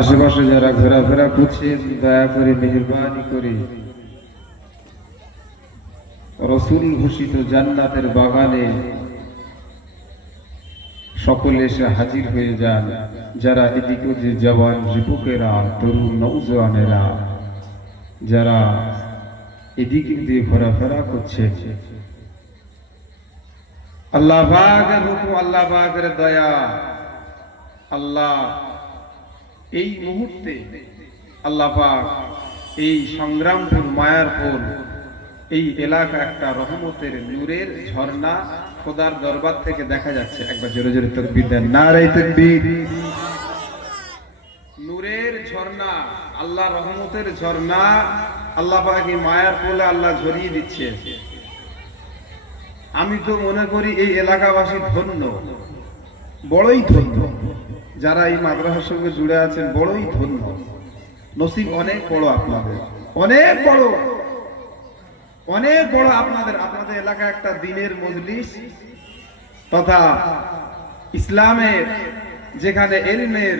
আশেপাশে যারা ঘোরাফেরা করছেন দয়া করে মেহেরবানি করে রসুল ঘোষিত জান্নাতের বাগানে সকলে এসে হাজির হয়ে যান। যারা এদিকে যে জওয়ান যুবকেরা, তরুণ নওজওয়ানেরা যারা এদিকে দিয়ে ঘোরাফেরা করছে, আল্লাহ পাকের হুকুম, আল্লাহ পাকের দয়া, আল্লাহ এই মুহূর্তে আল্লাহ পাক এই সংগ্রামপুর মায়ারপুর এই এলাকা একটা রহমতের নূরের ঝর্ণা খোদার দরবার থেকে দেখা যাচ্ছে। একবার জোরে জোরে তাকবীর দেন, নারে তাকবীর। নূরের ঝর্ণা, আল্লাহ রহমতের ঝর্ণা আল্লাহ পাক এই মায়ারপুরে আল্লাহ ঝরিয়ে দিচ্ছে। আমি তো মনে করি এই এলাকাবাসী ধন্য, বড়ই ধন্য, যারা এই মাদ্রাসার সঙ্গে জুড়ে আছেন বড়ই ধন্য। নসিব অনেক বড় আপনাদের, অনেক বড়, অনেক বড় আপনাদের। আপনাদের এলাকা একটা দিনের মজলিস তথা ইসলামের যেখানে এলমের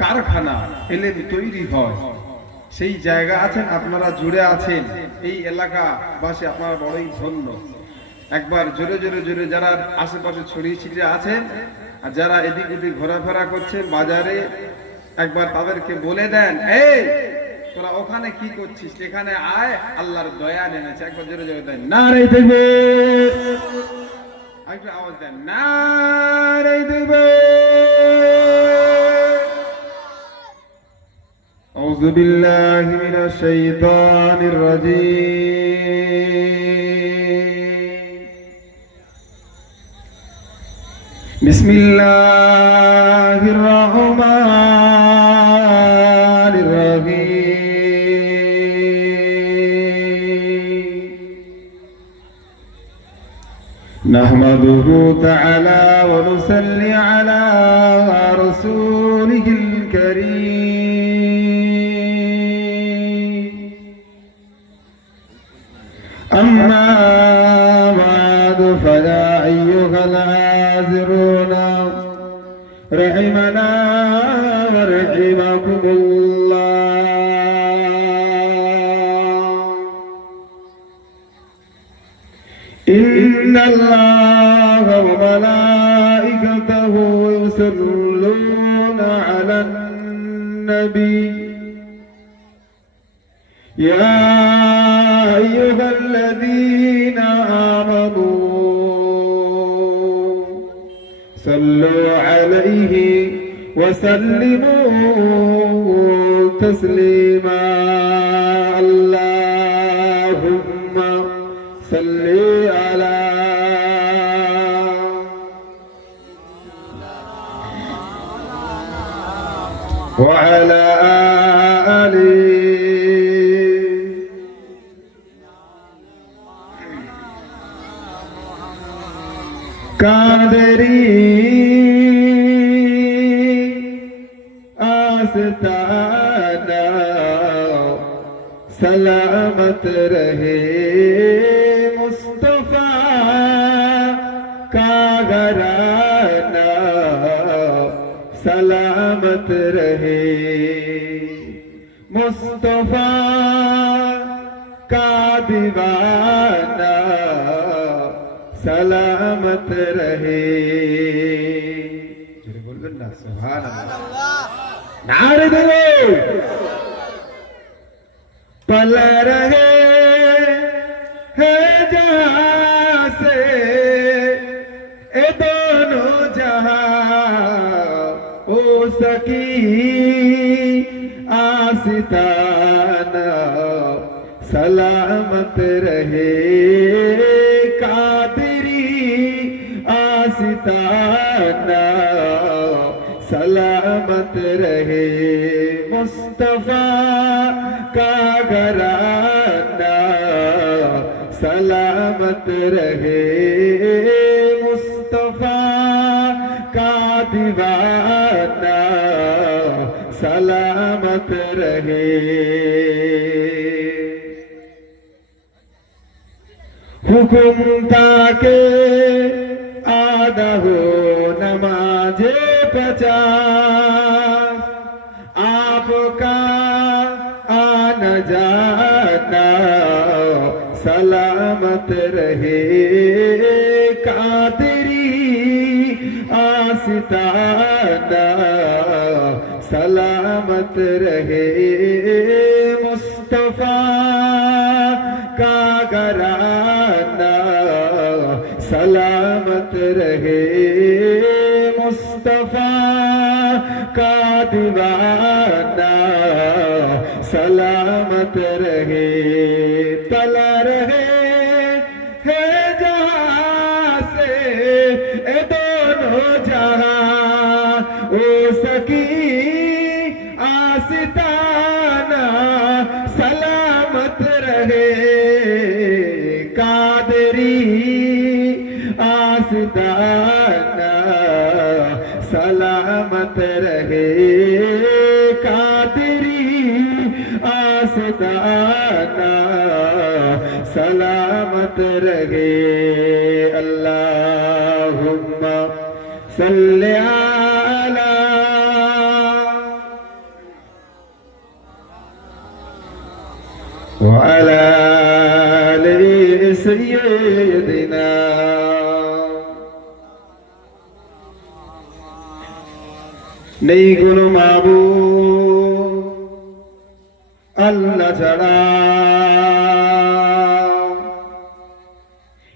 কারখানা, এলেম তৈরি হয়, সেই জায়গা আছেন, আপনারা জুড়ে আছেন। এই এলাকাবাসী আপনারা বড়ই ধন্য। একবার জোরে জোরে জোরে যারা আশেপাশে ছড়িয়ে ছিটিয়ে আছেন আর যারা এদিক ওদিক ঘোরাফেরা করছেন বাজারে, একবার তাদেরকে বলে দেন, এই তোরা ওখানে কি করছিস, এখানে আয়, আল্লাহর দয়া নেমেছে। একবার জোরে জোরে দেন, নারে তাকবীর। একটু আওয়াজ দেন, নারে তাকবীর। আউযু বিল্লাহি মিনাশ শাইতানির রাজীম। বিসমিল্লাহির রহমানির রহিম। নাহমাদুহু তাআলা ওয়া নুসাল্লি আলা রাসূলিহিল কারীম। আম্মা বা'দু ফায়া আইয়ুহাল حاضرون رحمنا ورحمكم الله. إن الله وملائكته يصلون على النبي يا أيها الذين آمنوا صلوا عليه وسلموا تسليما. اللهم صل على وعلى آله कादरी आस्ताना सलामत रहे मुस्तफा का घराना सलामत रहे मुस्तफा का दीवाना सलामत रहे। बोलবেন না सुभान अल्लाह, नारे दो। पल रहे हैं जहां से ए दोनों जहां ओ सकी आस्ताना सलामत रहे आस्ताना सलामत रहे मुस्तफा का घराना सलामत रहे मुस्तफा का दीवाना सलामत रहे। हुकुम ताके आदा हो नमाजे 50 आपका आना जाना सलामत रहे कादरी आस्ताना सलामत रहे मुस्तफा का घराना सलामत रहे मुस्तफा का दीवाना सलामत रहे तला रहे है जहां से ए दोनों जहां ओ सकी आस्ताना सलामत रहे कादरी आस्ताना सलामत रहे कादरी आस्ताना सलामत रहे अल्लाहुम्मा सल्ली अला व अला आलि सय्यिदिना নেই কোনো মাবুদ আল্লাহ ছাড়া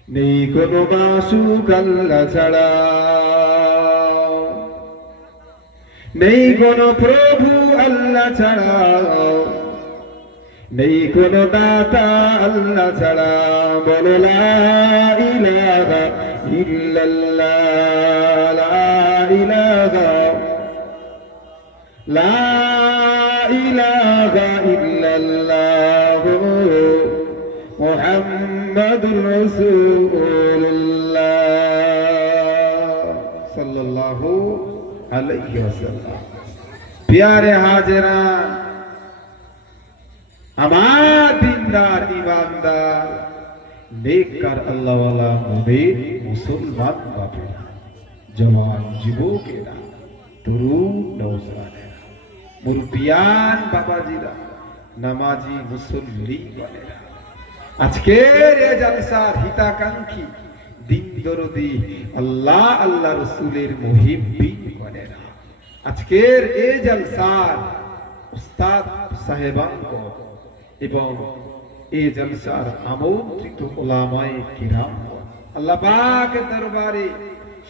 নেই কোনো মাসুক আল্লাহ ছাড়া নেই কোনো প্রভু আল্লাহ ছাড়া নেই কোনো দাতা আল্লাহ ছাড়া বলো লা ইলাহা ইল্লাল্লাহ লা ইলাহা লা ইলাহা ইল্লাল্লাহ মুহাম্মাদুর রাসূলুল্লাহ সাল্লাল্লাহু আলাইহি ওয়াসাল্লাম প্যারে হাজরা আমার দিনদার ইমানদার নেককার আল্লাহওয়ালা মুমিন মুসলমান বাপেরা জওয়ান যুবকেরা তরুণ নওজওয়ানেরা মুরব্বিয়ান বাবাজিরা নামাজি মুসল্লি বলেরা আজকের এই জলসার হিতাকাঙ্ক্ষী দিন দরদি আল্লাহ আল্লাহ রাসূলের মুহিব্বিন বলেরা আজকের এই জলসার উস্তাদ সাহেবানগণ এবং এই জলসার আমন্ত্রিত উলামায়ে কিরাম আল্লাহ পাকের দরবারে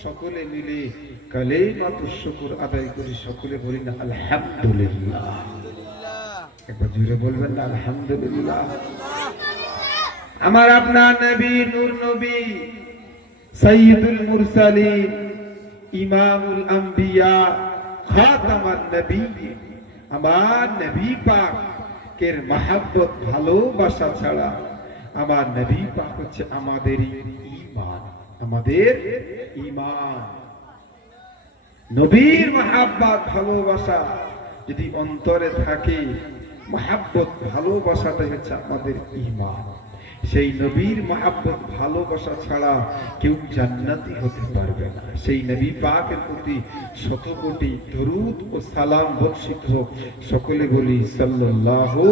সকলে মিলে কালিমাতুশ শুকর আদায় করি সকলে বলি না আলহামদুলিল্লাহ একবার জোরে বলবেন না আলহামদুলিল্লাহ আমার আপনার নবী নূর নবী সাইয়্যিদুল মুরসালিন ইমামুল আম্বিয়া খাতামান নবিয়্যিন আমার নবী পাক এর মহব্বত ভালোবাসা ছাড়া আমার নবী পাক হচ্ছে আমাদের ঈমান আমাদের ঈমান নবীর মহব্বত ভালোবাসা যদি অন্তরে থাকে মহব্বত ভালোবাসাটাই হচ্ছে আমাদের ঈমান সেই নবীর মহব্বত ভালোবাসা ছাড়া কেউ জান্নাতি হতে পারবে না সেই নবী পাকের প্রতি শত কোটি দরুদ ও সালাম বর্ষিত হোক সকলে বলি সাল্লাল্লাহু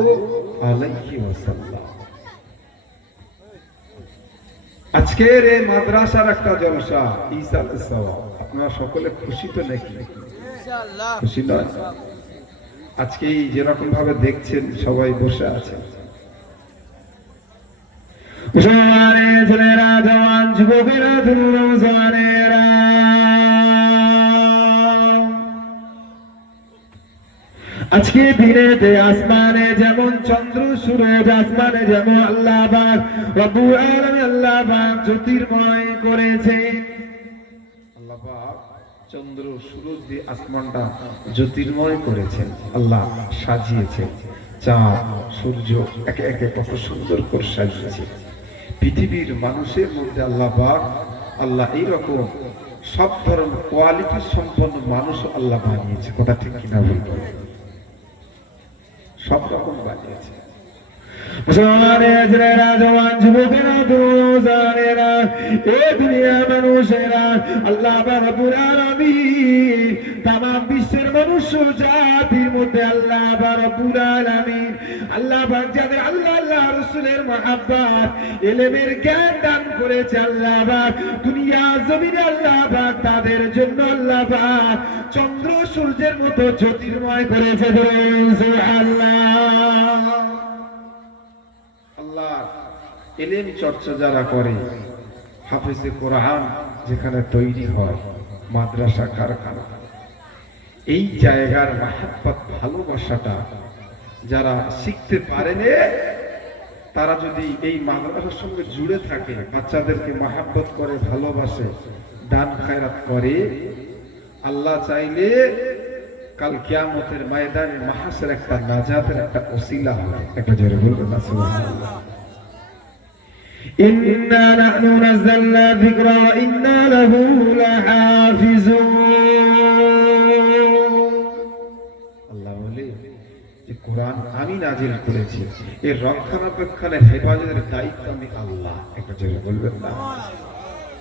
আলাইহি ওয়াসাল্লাম আজকের এই মাদ্রাসার একটা জলসা ঈসাল সওয়াব আপনারা সকলে খুশি তো নাকি ইনশাআল্লাহ খুশি না আজকে যেরকম ভাবে দেখছেন সবাই বসে আছেন মুসলমানে ছেলেরা জওয়ান যুবকেরা তরুণ জওয়ানেরা আজকে দিনেতে আসমানে যেমন চন্দ্র সূরজ আসমানে যেমন আল্লাহ পাক রব্বুল আলামিন আল্লাহ পাক জ্যোতির্ময় করেছে আল্লাহ পাক চন্দ্র সূরজ দিয়ে আসমানটা জ্যোতির্ময় করেছেন আল্লাহ সাজিয়েছেন চাঁদ সূর্য একে একে কত সুন্দর করে সাজিয়েছে পৃথিবীর মানুষের মধ্যে আল্লাহ পাক আল্লাহ এইরকম সব ধরনের কোয়ালিটি সম্পন্ন মানুষ আল্লাহ বানিয়েছে কথা ঠিক কিনা বলবো সব রকম বানিয়েছে মুসলমানের ছেলেরা জওয়ান যুবকেরা তরুণেরা এই দুনিয়ার মানুষেরা আল্লাহ রাব্বুল আলামিন তামাম বিশ্বের মনুষ্য জাতির মধ্যে আল্লাহ আল্লাহ পাক যাদের আল্লাহ আল্লাহ রাসূলের মহব্বত ইলমের জ্ঞান দান করেছে আল্লাহ পাক দুনিয়া জমিনে আল্লাহ পাক তাদের জন্য আল্লাহ পাক চন্দ্র সূর্যের মতো জ্যোতির্ময় করেছে সুবহানাল্লাহ। আল্লাহ ইলম চর্চা যারা করে, হাফেজে কোরআন যেখানে তৈরি হয়, মাদ্রাসা কারখানা, এই জায়গার মহব্বত ভালোবাসাটা যারা শিখতে পারেনি, তারা যদি এই মাদ্রাসার সঙ্গে জুড়ে থাকে, বাচ্চাদেরকে মহব্বত করে, ভালোবাসে, দান খায়রাত করে, আল্লাহ চাইলে কাল কিয়ামতের ময়দানে মাহশার একটা নাজাতের একটা ওসিলা হবে। একটা জোরে বলবেন না সুবহানাল্লাহ। ইন্না নাহনু নাযালনা যিকরা ওয়া ইন্না লাহু লাহাফিজুন। আল্লাহ বলে যে কোরআন আমি নাজিল করেছি, এর রক্ষণাবেক্ষণের হেফাজতের দায়িত্ব আমি আল্লাহ। একটা জোরে বলবেন না।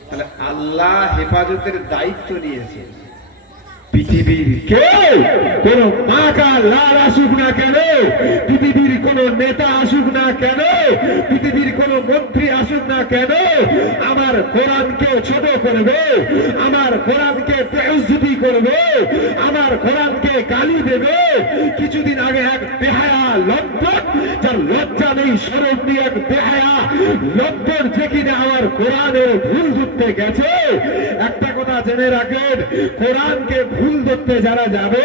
তাহলে আল্লাহ হেফাজতের দায়িত্ব নিয়েছে। পৃথিবীর কেউ কোন মাকা লাল আসুক না কেন, পৃথিবীর কোন নেতা আসুক না কেন, পৃথিবীর কোন মন্ত্রী আসুক না কেন, আমার কোরআনকে ছোট করবে, আমার কোরআনকে বেইজ্জতি করবে, আমার কোরআনকে গালি দেবে। কিছুদিন আগে এক বেহায়া লম্পট, যার লজ্জা নেই শরম নেই, এক বেহায়া লম্পট যে কিনা আমার কোরআনে ভুল ধরতে গেছে। একটা কথা জেনে রাখেন, কোরআনকে ভুল ধরতে যারা যাবে,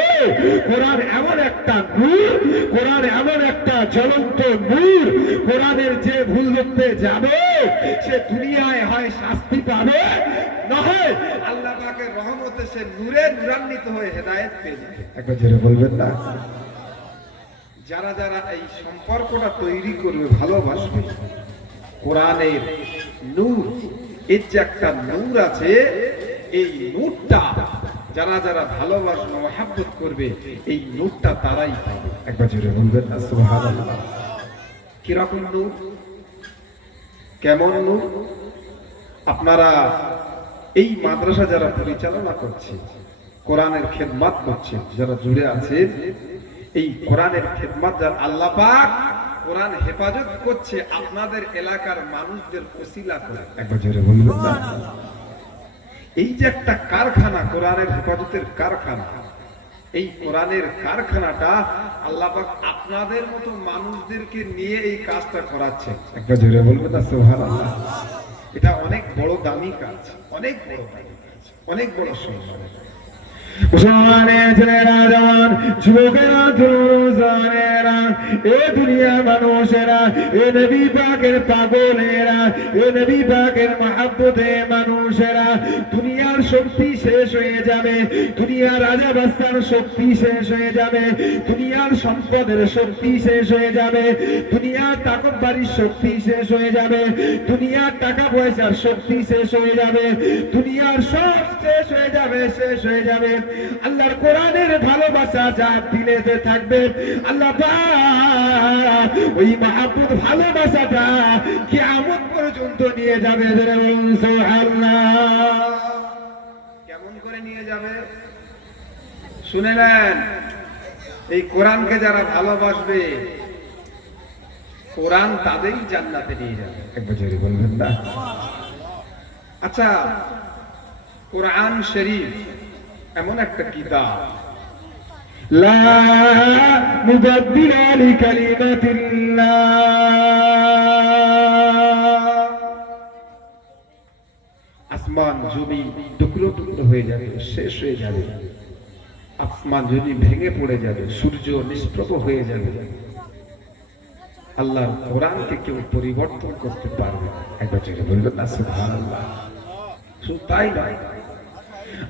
কোরআন এমন একটা নূর, কোরআন এমন একটা জ্বলন্ত নূর, কোরআনের যে ভুল ধরতে যাবে সে দুনিয়ায় হয় শাস্তি পাবে, নয় আল্লাহ পাকের রহমতে সে নূরে নূরান্বিত হয়ে হেদায়েত পেয়ে যাবে। একবার জোরে বলবেন না। যারা যারা এই সম্পর্কটা তৈরি করবে, ভালোবাসবে, কোরআনের নূর, এর যে একটা নূর আছে, এই নূরটা যারা যারা ভালোবাসবে, মহব্বত করবে, এই নূরটা তারাই পাবে। একবার জোরে বলবেন না সুবহানাল্লাহ। কিরকম নূর, কেমন নূর? আপনারা এই মাদ্রাসা যারা পরিচালনা করছে, কোরআনের খেদমত করছে, যারা জুড়ে আছে, এই কোরআনের খেদমত যারা আল্লাহ পাক কোরআন হেফাজত করছে, আপনাদের এলাকার মানুষদের ওসিলা করে। একবার জোরে বলবেন না। এই যে একটা কারখানা, কোরআনের হেফাজতের কারখানা, এই কোরআনের কারখানাটা আল্লাহ পাক আপনাদের মতো মানুষদেরকে নিয়ে এই কাজটা করাচ্ছে। একবার জোরে বলবেন না সুবহানাল্লাহ। এটা অনেক বড় দামি কাজ, অনেক বড় দামি কাজ, অনেক বড় সম্মান। মুসলমানের ছেলেরা, জওয়ান যুবকেরা, তরুণেরা, এ দুনিয়ার মানুষেরা, এ নবী পাকের পাগলেরা, এ নবী পাকের মহব্বতে মানুষেরা, দুনিয়ার শক্তি শেষ হয়ে যাবে, দুনিয়ার রাজা বাদশার শক্তি শেষ হয়ে যাবে, দুনিয়ার সম্পদের শক্তি শেষ হয়ে যাবে, দুনিয়ার তাকতবাড়ির শক্তি শেষ হয়ে যাবে, দুনিয়ার টাকা পয়সার শক্তি শেষ হয়ে যাবে, দুনিয়ার সব শেষ হয়ে যাবে, শেষ হয়ে যাবে। আল্লাহর কোরআনের ভালোবাসা যার দিলেতে থাকবে, আল্লাহ পাক ওই মহব্বত ভালোবাসাটা কিয়ামত পর্যন্ত নিয়ে যাবে। সুবহানাল্লাহ। কেমন করে নিয়ে যাবে শুনে নেন। এই কোরআনকে যারা ভালোবাসবে, কোরআন তাদেরই জান্নাতে নিয়ে যাবে। একবার জোরে বলবেন না। আচ্ছা, কোরআন শরীফ এমন একটা কিতাব, লা মুবাদ্দিলা লিকালিমাতিল্লাহ। আসমান জমিন টুকরো টুকরো হয়ে যাবে, শেষ হয়ে যাবে, আসমান জমিন ভেঙে পড়ে যাবে, সূর্য নিষ্প্রভ হয়ে যাবে, আল্লাহর কোরআনকে কেউ পরিবর্তন করতে পারবে না। একবার জোরে বলবেন না সুবহানাল্লাহ। শুধু তাই নয়,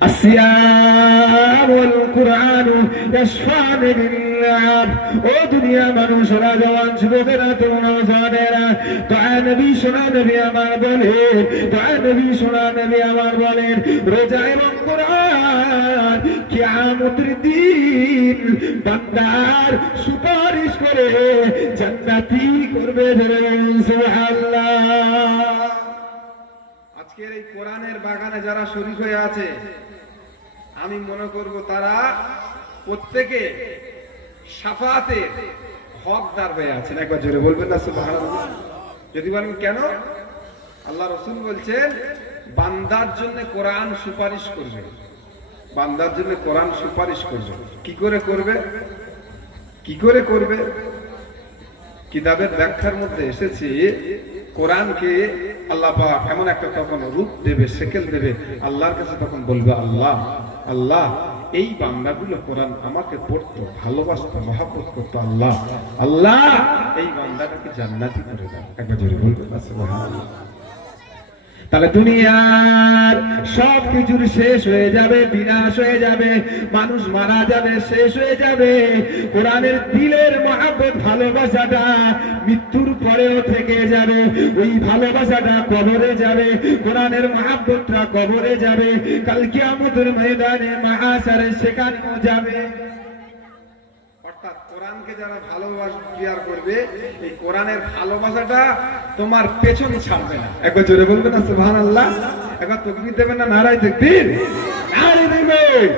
الصيام والقرآن يشفعان لله। ও দুনিয়া মানুষরা, জওয়ান যুবকেরা, তরুণেরা, দোয়া নবী শোনা নবী আমার বলেন, দোয়া নবী শোনা নবী আমার বলেন, রোজা এবং কোরআন কিয়ামতের দিন বান্দার সুপারিশ করে জান্নাতি করবে। সুবহানাল্লাহ। আজকের এই কোরআনের বাগানে যারা শরীক হয়ে আছে, আমি মনে করব তারা প্রত্যেকে শাফাতে হকদার হয়ে আছেন। একবার জোরে বলবেন না সুবহানাল্লাহ। যদি বলেন কেন, আল্লাহ রাসূল বলছেন বান্দার জন্য কোরআন সুপারিশ করবে, বান্দার জন্য কোরআন সুপারিশ করবে। কি করে করবে? কি করে করবে? কিতাবের ব্যাখ্যার মধ্যে এসেছে কোরআনকে আল্লাহ পাক এমন একটা তখন রূপ দেবে, শেকেল দেবে, আল্লাহর কাছে তখন বলবে আল্লাহ আল্লাহ এই বান্দাগুলো কোরআন আমাকে পড়তো, ভালোবাসতো, মহব্বত করতো, আল্লাহ আল্লাহ এই বান্দাটাকে জান্নাতি করে দাও। একবার জোরে বলবেন সুবহানাল্লাহ। তাহলে দুনিয়ার সব কিছুর শেষ হয়ে যাবে, বিনাশ হয়ে যাবে, মানুষ মারা যাবে, শেষ হয়ে যাবে, কোরআনের দিলের মহব্বত ভালোবাসাটা মৃত্যুর পরেও থেকে যাবে। ওই ভালোবাসাটা কবরে যাবে, কোরআনের মহব্বতটা কবরে যাবে, কাল কিয়ামতের ময়দানে মাহশারে সেখানেও যাবে। অর্থাৎ কোরআনকে যারা ভালোবাসা করবে, এই কোরআনের ভালোবাসাটা তোমার পেছন ছাড়বে না। একবার জোরে বলবেন না সুবহানাল্লাহ। একবার তাকবীর দেবেন না, নারায়ে তাকবীর, নারায়ে তাকবীর।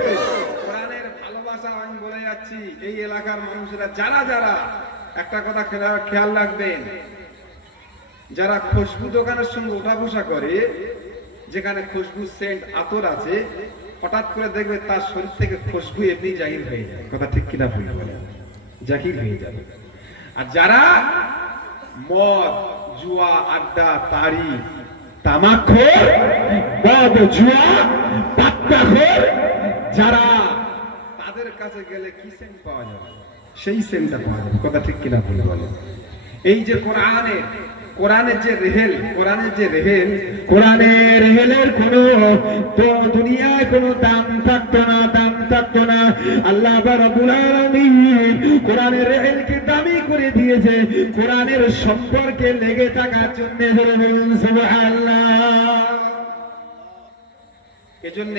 কোরআনের ভালোবাসা আমি বলে যাচ্ছি, এই এলাকার মানুষেরা যারা যারা একটা কথা খেয়াল রাখবেন, যারা খুশবু দোকানের সঙ্গে ওঠা বসা করে, যেখানে খুশবু সেন্ট আতর আছে, হঠাৎ করে দেখবে তার শরীর থেকে খুশবু এমনি জাহির হয়ে যায়। কথা ঠিক কিনা ভুল বলে? জাহির হয়ে যাবে। আর যারা মদ, জুয়া, আড্ডা, তাড়ি, তামাকখোর, মদ, জুয়া, পাত্তাখোর, যারা তাদের কাছে গেলে কি সেন্ট পাওয়া যাবে? সেই সেন্টটা পাওয়া যাবে। কথা ঠিক কিনা ভুল বলে? এই যে কোরআনের যে রেহেল, কোরআনের রেহেলের কোনো তো দুনিয়ায় কোনো দাম থাকতো না, দাম থাকতো না। আল্লাহ রাব্বুল আলামিন কোরআনের রেহেলকে দামি করে দিয়েছে কোরআনের সম্পর্কে লেগে থাকার জন্য। সুবহানাল্লাহ। এজন্য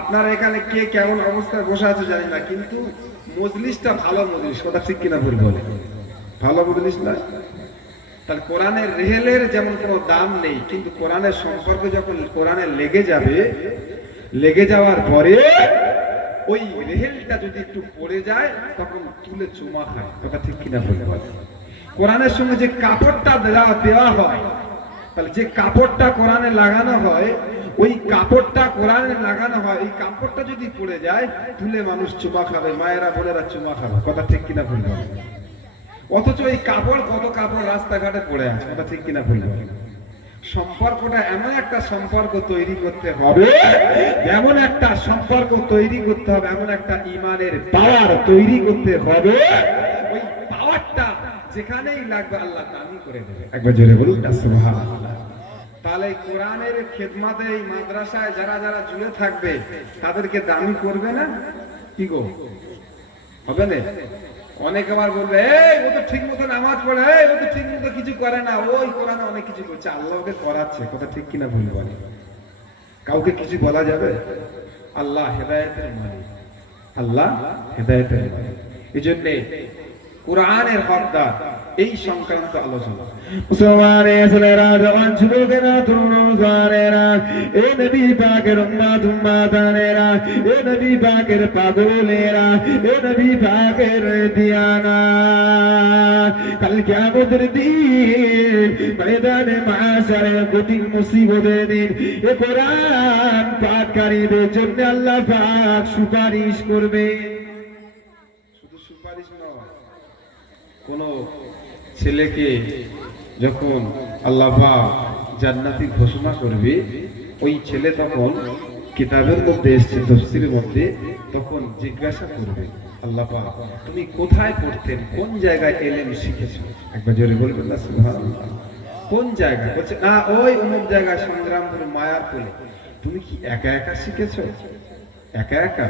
আপনারা এখানে কে কেমন অবস্থায় বসে আছে জানি না, কিন্তু মজলিসটা ভালো মজলিস। কথা ঠিক কিনা ভুল বলে? ভালো মজলিস না? তাহলে কোরআনের রেহেলের যেমন কোনো দাম নেই, কিন্তু কোরআনের সম্পর্কে যখন কোরআনে লেগে যাবে, লেগে যাওয়ার পরে ওই রেহেলটা যদি একটু পড়ে যায়, তখন তুলে চুমা খায়। কথা ঠিক কিনা বলতে পারে? কোরআনের সঙ্গে যে কাপড়টা দেওয়া হয়, তাহলে যে কাপড়টা কোরআনে লাগানো হয়, ওই কাপড়টা কোরআনে লাগানো হয়, এই কাপড়টা যদি পড়ে যায়, তুলে মানুষ চুমা খাবে, মায়েরা বোনেরা চুমা খাবে। কথা ঠিক কিনা বলতে পারে? অথচ এই কাপড়, কত কাপড় রাস্তাঘাটে পড়ে আছে। কথা ঠিক কিনা ভুল? সম্পর্কটা এমন একটা সম্পর্ক তৈরি করতে হবে, এমন একটা সম্পর্ক তৈরি করতে হবে, এমন একটা ঈমানের পাওয়ার তৈরি করতে হবে, ওই পাওয়ারটা যেখানেই লাগবে আল্লাহ দামি করে দেবে। একবার জোরে বলুন না সুবহানাল্লাহ। তাহলে কোরআনের খেদমতে এই মাদ্রাসায় যারা যারা জুড়ে থাকবে, তাদেরকে দামি করবে না? কি গো, হবে না? অনেক আবার বলবে এই ও তো ঠিক মতো নামাজ পড়ে, ও তো ঠিক মতো কিছু করে না, ওই কোরআনে অনেক কিছু করছে, আল্লাহ ওকে করাচ্ছে। কথা ঠিক কিনা ভুল বলে? কাউকে কিছু বলা যাবে? আল্লাহ হেদায়েতের মালিক, আল্লাহ হেদায়েতের মালিক। এজন্য কোরআনের হকদার এই সংক্রান্ত আলোচনা। মুসলমানের ছেলেরা, জওয়ান যুবকেরা, তরুণ জওয়ানেরা, এ নবী পাকের উম্মত উম্মাতানেরা, এ নবী পাকের পাগলেরা, এ নবী পাকের দিয়ানা, কাল কিয়ামতের দিন ময়দানে মাহশারে কঠিন মুসিবতের দিন এ কোরআন পাঠকারীদের জন্য আল্লাহ পাক সুপারিশ করবে। শুধু সুপারিশ নয়, কোন ছেলেকে যখন আল্লাহ পাক জান্নাতি ঘোষণা করবে, ওই ছেলে তখন কিতাবের মধ্যে এসেছে, তাফসীরের মধ্যে, তখন জিজ্ঞাসা করবে আল্লাহ পাক তুমি কোথায় পড়তেন, কোন জায়গায় ইলম শিখেছো? একবার জোরে বলবেন না সুবহানাল্লাহ। কোন জায়গা? বলছে না ওই অমুক জায়গায় সংগ্রামপুর মায়ারপুরে। তুমি কি একা একা শিখেছো? একা একা?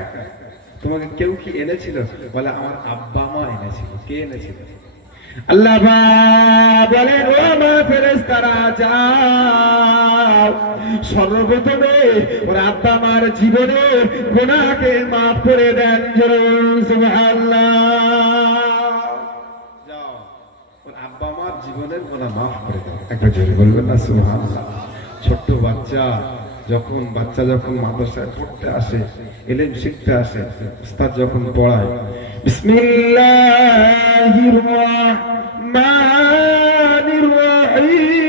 তোমাকে কেউ কি এনেছিল? বলে আমার আব্বা মা এনেছিল। কে এনেছিল? আল্লাহ বলেন ও মা ফেরেশতারা যাও, সর্বপ্রথমে ওর আব্বা মার জীবনে গুনাহকে মাফ করে দেন। সুবহানাল্লাহ। যাও ওর আব্বা মার জীবনের গুনাহ মাফ করে দেন। একটা জোরে বলবেন না সুবহানাল্লাহ। ছোট্ট বাচ্চা যখন বাচ্চা যখন মাদ্রাসায় পড়তে আসে, ইলম শিখতে আসে, উস্তাদ যখন পড়ায় বিসমিল্লাহির রহমানির রহিম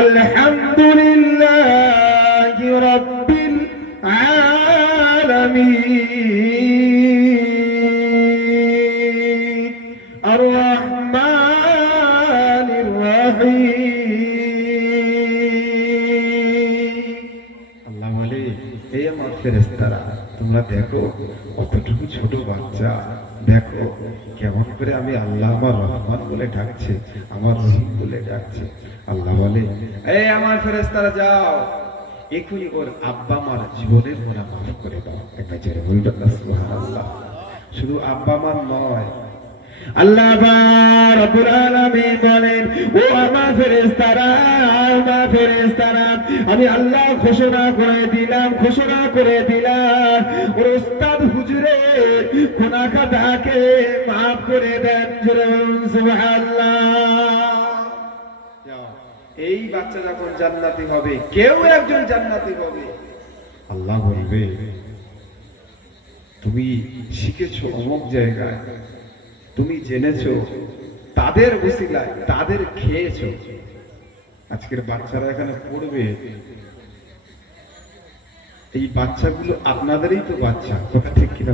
আলহামদুলিল্লাহি রাব্বিল আলামিন আর রহমানির রহিম। আল্লাহ বলে, এই আমার ফেরেশতারা, তোমরা দেখো কতটুকু ছোট বাচ্চা, দেখো কেমন করে আমি আল্লাহ আমার রহমান বলে ডাকছে, আমার রহিম বলে ডাকছে। আল্লাহ বলে, এই আমার ফেরেশতারা যাও, এখনই ওর আব্বা মার জীবনের গুনাহ মাফ করে দাও। একটা জোরে বলবেন না সুবহানাল্লাহ। শুধু আব্বা মার নয়, আল্লাহ রাব্বুল আলামিন বলেন, ও আমার ফেরেশতারা, আমার ফেরেশতারা, আমি আল্লাহ ঘোষণা করে দিলাম ওর উস্তাদ হুজুরের গুনাহ খাতাকে maaf করে দেন। জোরে বলুন সুবহানাল্লাহ। এই বাচ্চা যখন জান্নাতি হবে, কেউ একজন জান্নাতি হবে, আল্লাহ বলবে, তুমি শিখেছো অমুক জায়গায়, তুমি জেনেছো, তাদের ওসিলায় তাদের খেয়েছো। আজকের বাচ্চারা এখানে পড়বে, এই বাচ্চাগুলো আপনাদেরই তো বাচ্চা, কথা ঠিক কিনা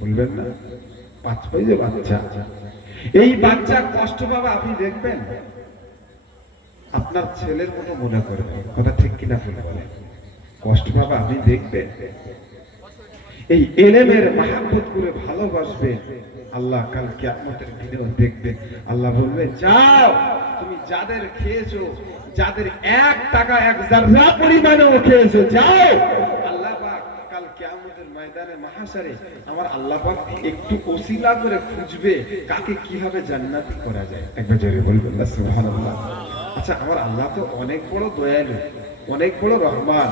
বলবেন না? 5 পয়সা বাচ্চা, এই বাচ্চা কষ্ট পাবে, আপনি দেখবেন আপনার ছেলের মতো মনে করবে, কথা ঠিক কিনা বলেন? কষ্ট পাবে, আপনি দেখবেন এই ইলমের মহব্বত করে ভালোবাসবে। আল্লাহ কাল কিয়ামতের দিনেও দেখবে, আল্লাহ বলবে, যাও তুমি যাদের খেয়েছো, যাদের 1 টাকা 1 যারা পরিমাণেও খেয়েছো, যাও। আল্লাহ পাক কাল কিয়ামতের ময়দানে মাহশারে আমার আল্লাহ পাক একটু ওসিলা করে খুঁজবে কাকে কিভাবে জান্নাতি করা যায়। একবার জোরে বলবেন না সুবহানাল্লাহ। আচ্ছা, আমার আল্লাহ তো অনেক বড় দয়ালু, অনেক বড় রহমান।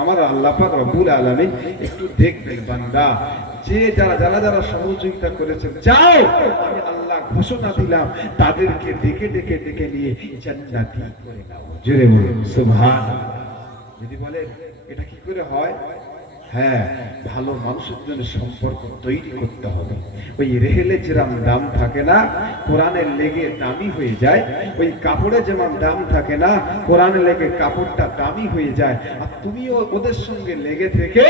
আমার আল্লাহ পাক রব্বুল আলামিন একটু দেখবেন, বান্দা যে যারা সহযোগিতা করেছেন, যাও আমি আল্লাহ ঘোষণা দিলাম তাদেরকে ডেকে নিয়ে জান্নাতি করে নাও। জোরে বলুন সুবহানাল্লাহ। যদি বলেন এটা কি করে হয়? হ্যাঁ, ভালো মানুষের জন্য সম্পর্ক তৈরি করতে হবে। ওই রেহেলে যেরকম দাম থাকে না, কোরআনের লেগে দামি হয়ে যায়। ওই কাপড়ে যেমন দাম থাকে না, কোরআনের লেগে কাপড়টা দামি হয়ে যায়। আর তুমিও ওদের সঙ্গে লেগে থেকে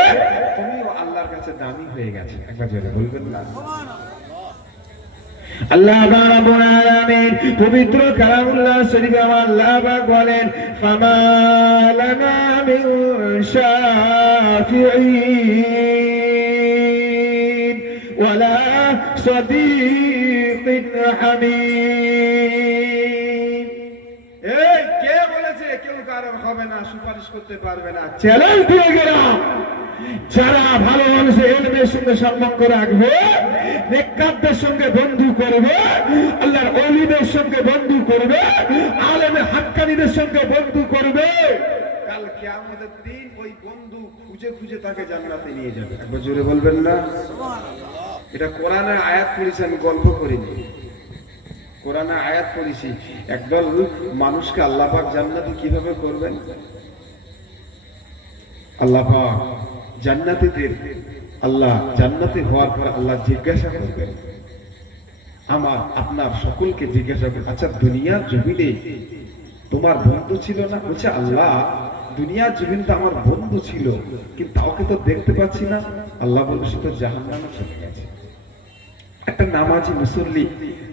তুমিও আল্লাহর কাছে দামি হয়ে গেছে। একবার জোরে বলবেন না? আল্লাহ রাব্বুল আলামিন পবিত্র কালামুল্লাহ শরীফে আল্লাহ পাক বলেন, ফামা লানা মিন শাফিঈন ওয়ালা সাদীকিন হামীম। এই কে বলেছে কেউ কারণ হবে না, সুপারিশ করতে পারবে না? চ্যালেঞ্জ দিয়ে গেলাম, যারা ভালো মানুষের ইলমের সঙ্গে সম্পর্ক রাখবে, নেককারদের সঙ্গে বন্ধু করবে, আল্লাহর ওলিদের সঙ্গে বন্ধু করবে, আলেমের হাক্কানীদের সঙ্গে বন্ধু করবে, কাল কিয়ামতের দিন ওই বন্ধু খুঁজে তাকে জান্নাতে নিয়ে যাবে। একবার জোরে বলবেন না সুবহানাল্লাহ। এটা কোরআনের আয়াত পড়েছি, আমি গল্প করিনি। কোরআনে আয়াত পড়েছি, একদল মানুষকে আল্লাহ পাক জান্নাতি কিভাবে করবেন। আল্লাহ পাক জান্নাতীদের, আল্লাহ জান্নাতি হওয়ার পর আল্লাহ জিজ্ঞাসা করবেন, আমার আপনার সকলকে জিজ্ঞাসা করবেন, আচ্ছা দুনিয়ার জমিনে তোমার বন্ধু ছিল না? বলছে, আল্লাহ দুনিয়ার জমিনে তো আমার বন্ধু ছিল, কিন্তু তাকে তো দেখতে পাচ্ছি না। আল্লাহ বলবে, সে তো জাহান্নামে চলে গেছে। একটা নামাজি মুসল্লি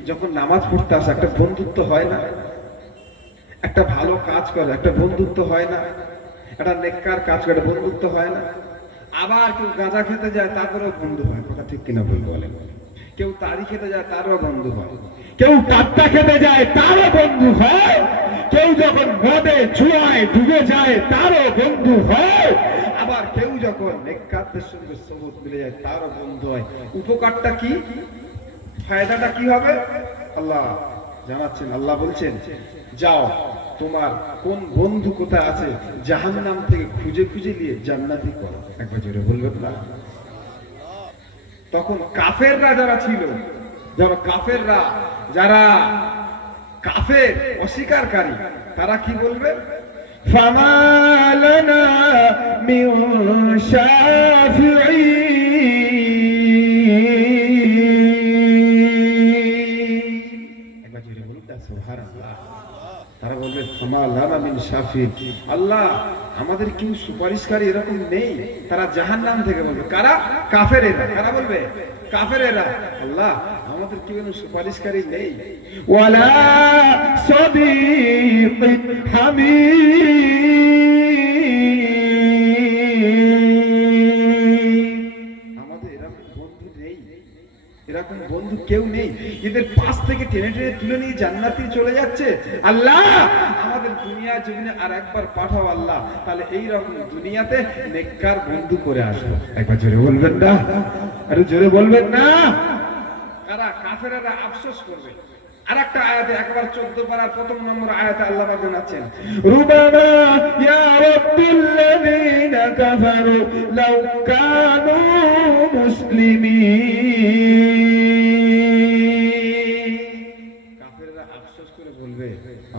যখন নামাজ পড়তে আসে, একটা বন্ধুত্ব হয় না? একটা ভালো কাজ করে একটা বন্ধুত্ব হয় না? একটা নেককার কাজ করে বন্ধুত্ব হয় না? আবার কেউ গাঁজা খেতে যায়, তারপরেও বন্ধু হয়। কথা ঠিক কিনা বলেন? কেউ তাড়ি খেতে যায়, তারও বন্ধু হয়। কেউ টাট্টা খেতে যায়, তারও বন্ধু হয়। কেউ যখন মদে জুয়ায় ডুবে যায়, তারও বন্ধু হয়। আবার কেউ যখন নেককারদের সঙ্গে সহবত মিলে যায়, তারও বন্ধু হয়। উপকারটা কি, ফায়দাটা কি হবে? আল্লাহ জানাচ্ছেন, আল্লাহ বলছেন, যাও তোমার কোন বন্ধু কোথায় আছে, জাহান্নাম থেকে খুঁজে নিয়ে জান্নাতি করো। একবার জোরে বলবেন না? তখন কাফেররা যারা ছিল, যারা কাফেররা যারা কাফের অস্বীকারী তারা কি বলবে? ফামা লানা মিন শাফিঈন। একবার জোরে বলুন না সুবহানাল্লাহ। তারা বলবে ফামা লানা মিন শাফিঈন, আল্লাহ আমাদের কেউ সুপারিশকারী এরকম নেই। তারা জাহান্নাম থেকে বলবে। কারা? কাফেরেরা। কারা বলবে? কাফেরেরা। আল্লাহ আমাদের কেউ সুপারিশকারী নেই। ওয়ালা সাদীকিন হামীম। আমাদের এরকম বন্ধু নেই, এরকম বন্ধু কেউ নেই। এদের পাশ থেকে টেনে টেনে তুলে নিয়ে জান্নাতে চলে যাচ্ছে। আল্লাহ আমাদের দুনিয়া জীবনে আর একবার পাঠাও আল্লাহ, তাহলে এইরকম দুনিয়াতে নেককার বন্ধু করে আসবো। একবার জোরে বলবেন না? আরে জোরে বলবেন না? কারা? কাফেরেরা আফসোস করবে। আর একটা আয়াতে একবার 14 পারার প্রথম নম্বর আয়াতে আল্লাহ পাক জানাচ্ছেন, রুবানা ইয়া রাব্বিল্লাযীনা কাফারু লাউ কানু মুসলিমিন। কাফেররা আফসোস করে বলবে,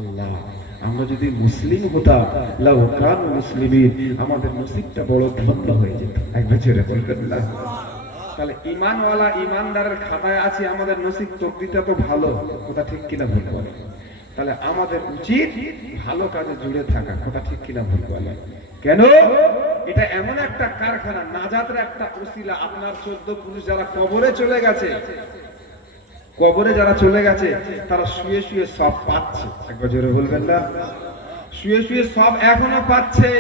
আল্লাহ আমরা যদি মুসলিম হতাম, লাউ কানু মুসলিমিন, আমাদের নসিবটা বড় ধন্য হয়ে যেত। একবার জোরে বলবেন না? তাহলে ঈমানওয়ালা ঈমানদারের খাতায় আছে আমাদের নসিব তকদিরটা তো ভালো, কথা ঠিক কিনা ভুল বলে? তাহলে আমাদের উচিত ভালো কাজে জুড়ে থাকা, কথা ঠিক কিনা ভুল বলে? কেন? এটা এমন একটা কারখানা, নাজাতের একটা উসিলা। আপনার 14 পুরুষ যারা কবরে চলে গেছে, কবরে যারা চলে গেছে তারা শুয়ে শুয়ে সব পাচ্ছে। একবার জোরে বলবেন না? শুয়ে শুয়ে সব এখনো পাচ্ছে।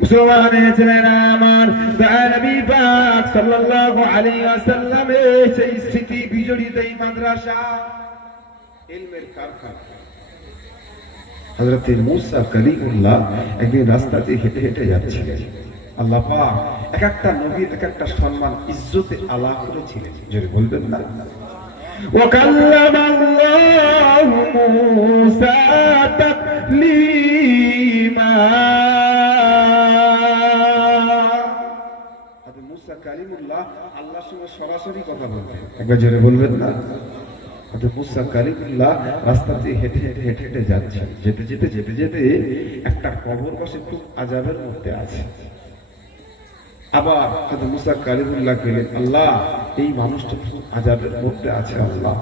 মুসলমানের ছেলেরা আমার, দয়ার নবী পাক সাল্লাল্লাহু আলাইহি ওয়াসাল্লামের সেই স্মৃতি বিজড়িত এই মাদ্রাসা, ইলমের কারখানা। হযরত মূসা কালিমুল্লাহ একদিন রাস্তাতে হেঁটে হেঁটে যাচ্ছিলেন। আল্লাহ পাক এক একটা নবীর এক একটা সম্মান ইজ্জতে আলা করেছিলেন। জোরে বলবেন না? وكلم الله موسى تكليما। মূসা কালিমুল্লাহ আল্লাহর সঙ্গে সরাসরি কথা বলতেন। একবার জোরে বলবেন না? মূসা কালিমুল্লাহ রাস্তা দিয়ে হেঁটে হেঁটে হেঁটে হেঁটে যাচ্ছেন। যেতে যেতে যেতে যেতে একটা কবর পাশে খুব আযাবের মধ্যে আছে। আবার মূসা কালিমুল্লাহ গেলেন, আল্লাহ এই মানুষটা খুব আযাবের মধ্যে আছে। আল্লাহ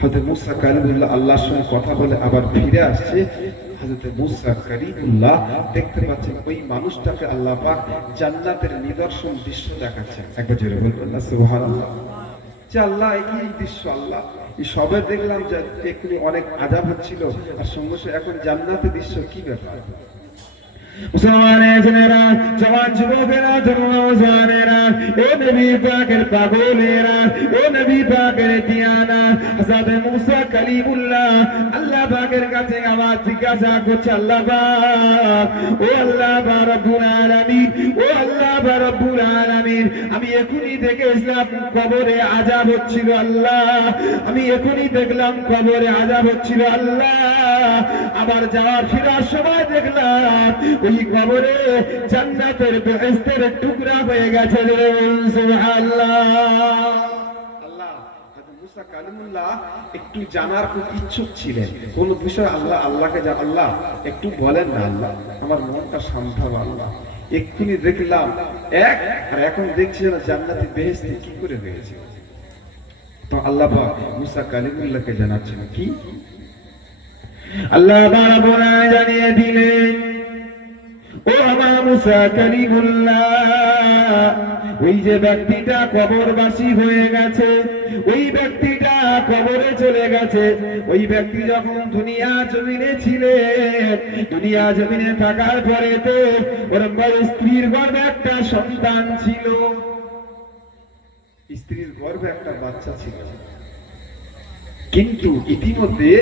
হযরত মূসা কালিমুল্লাহ আল্লাহর সঙ্গে কথা বলে আবার ফিরে আসছে। হযরত মূসা কালিমুল্লাহ দেখতে পাচ্ছেন ওই মানুষটাকে আল্লাহ পাক জান্নাতের নিদর্শন দৃশ্য দেখাচ্ছেন। একবার জোরে বলবেন না সুবহানাল্লাহ? যে আল্লাহ এই দৃশ্য, আল্লাহ এই সবে দেখলাম যে এক্ষুনি অনেক আযাব হচ্ছিল, আর সঙ্গে সঙ্গে এখন জান্নাতের দৃশ্য, কি ব্যাপার? মুসলমানের ছেলেরা, জওয়ান যুবকেরা, জওয়ানেরা, ও নবী পাকের পাগলেরা, ও নবী পাকের দিয়ানা, হযরত মূসা কালিমুল্লাহ আল্লাহ পাকের কাছে আবার জিজ্ঞাসা করছে, আল্লাহ পাক, ও আল্লাহ রব্বুল আলামিন, ও আল্লাহ রব্বুল আলামিন, আমি এখনই দেখে ইসলাম কবরে আযাব হচ্ছিল। আল্লাহ আমি এখনই দেখলাম কবরে আযাব হচ্ছিল। আল্লাহ আবার যাওয়ার ফেরার সময় দেখলাম ওই কবরে জান্নাতের বেহেশতের টুকরা হয়ে গেছে। সুবহানাল্লাহ। আল্লাহ হযরত মূসা কালিমুল্লাহ একটু জানার খুব ইচ্ছুক ছিলেন কোন বিষয়। আল্লাহ আল্লাহকে যা, আল্লাহ একটু বলেন না, আল্লাহ আমার মনটা শান্তাও। আল্লাহ এক্ষুনি দেখলাম এক, আর এখন দেখছি না জান্নাতি বেহেশতে কি করে হয়েছে। তো আল্লাহ পাক মূসা কালিমুল্লাহকে জানাচ্ছেন কি? আল্লাহ রাব্বুল আলামিন জানিয়ে দিলেন, ও আমার মূসা কালিমুল্লাহ, ওই যে ব্যক্তিটা কবরবাসী হয়ে গেছে, ওই ব্যক্তিটা কবরে চলে গেছে, ওই ব্যক্তি যখন দুনিয়া জমিনে ছিলেন, দুনিয়া জমিনে থাকার পরেতে ওর স্ত্রীর গর্ভে একটা সন্তান ছিল, স্ত্রীর গর্ভে একটা বাচ্চা ছিল। কিন্তু ইতিমধ্যে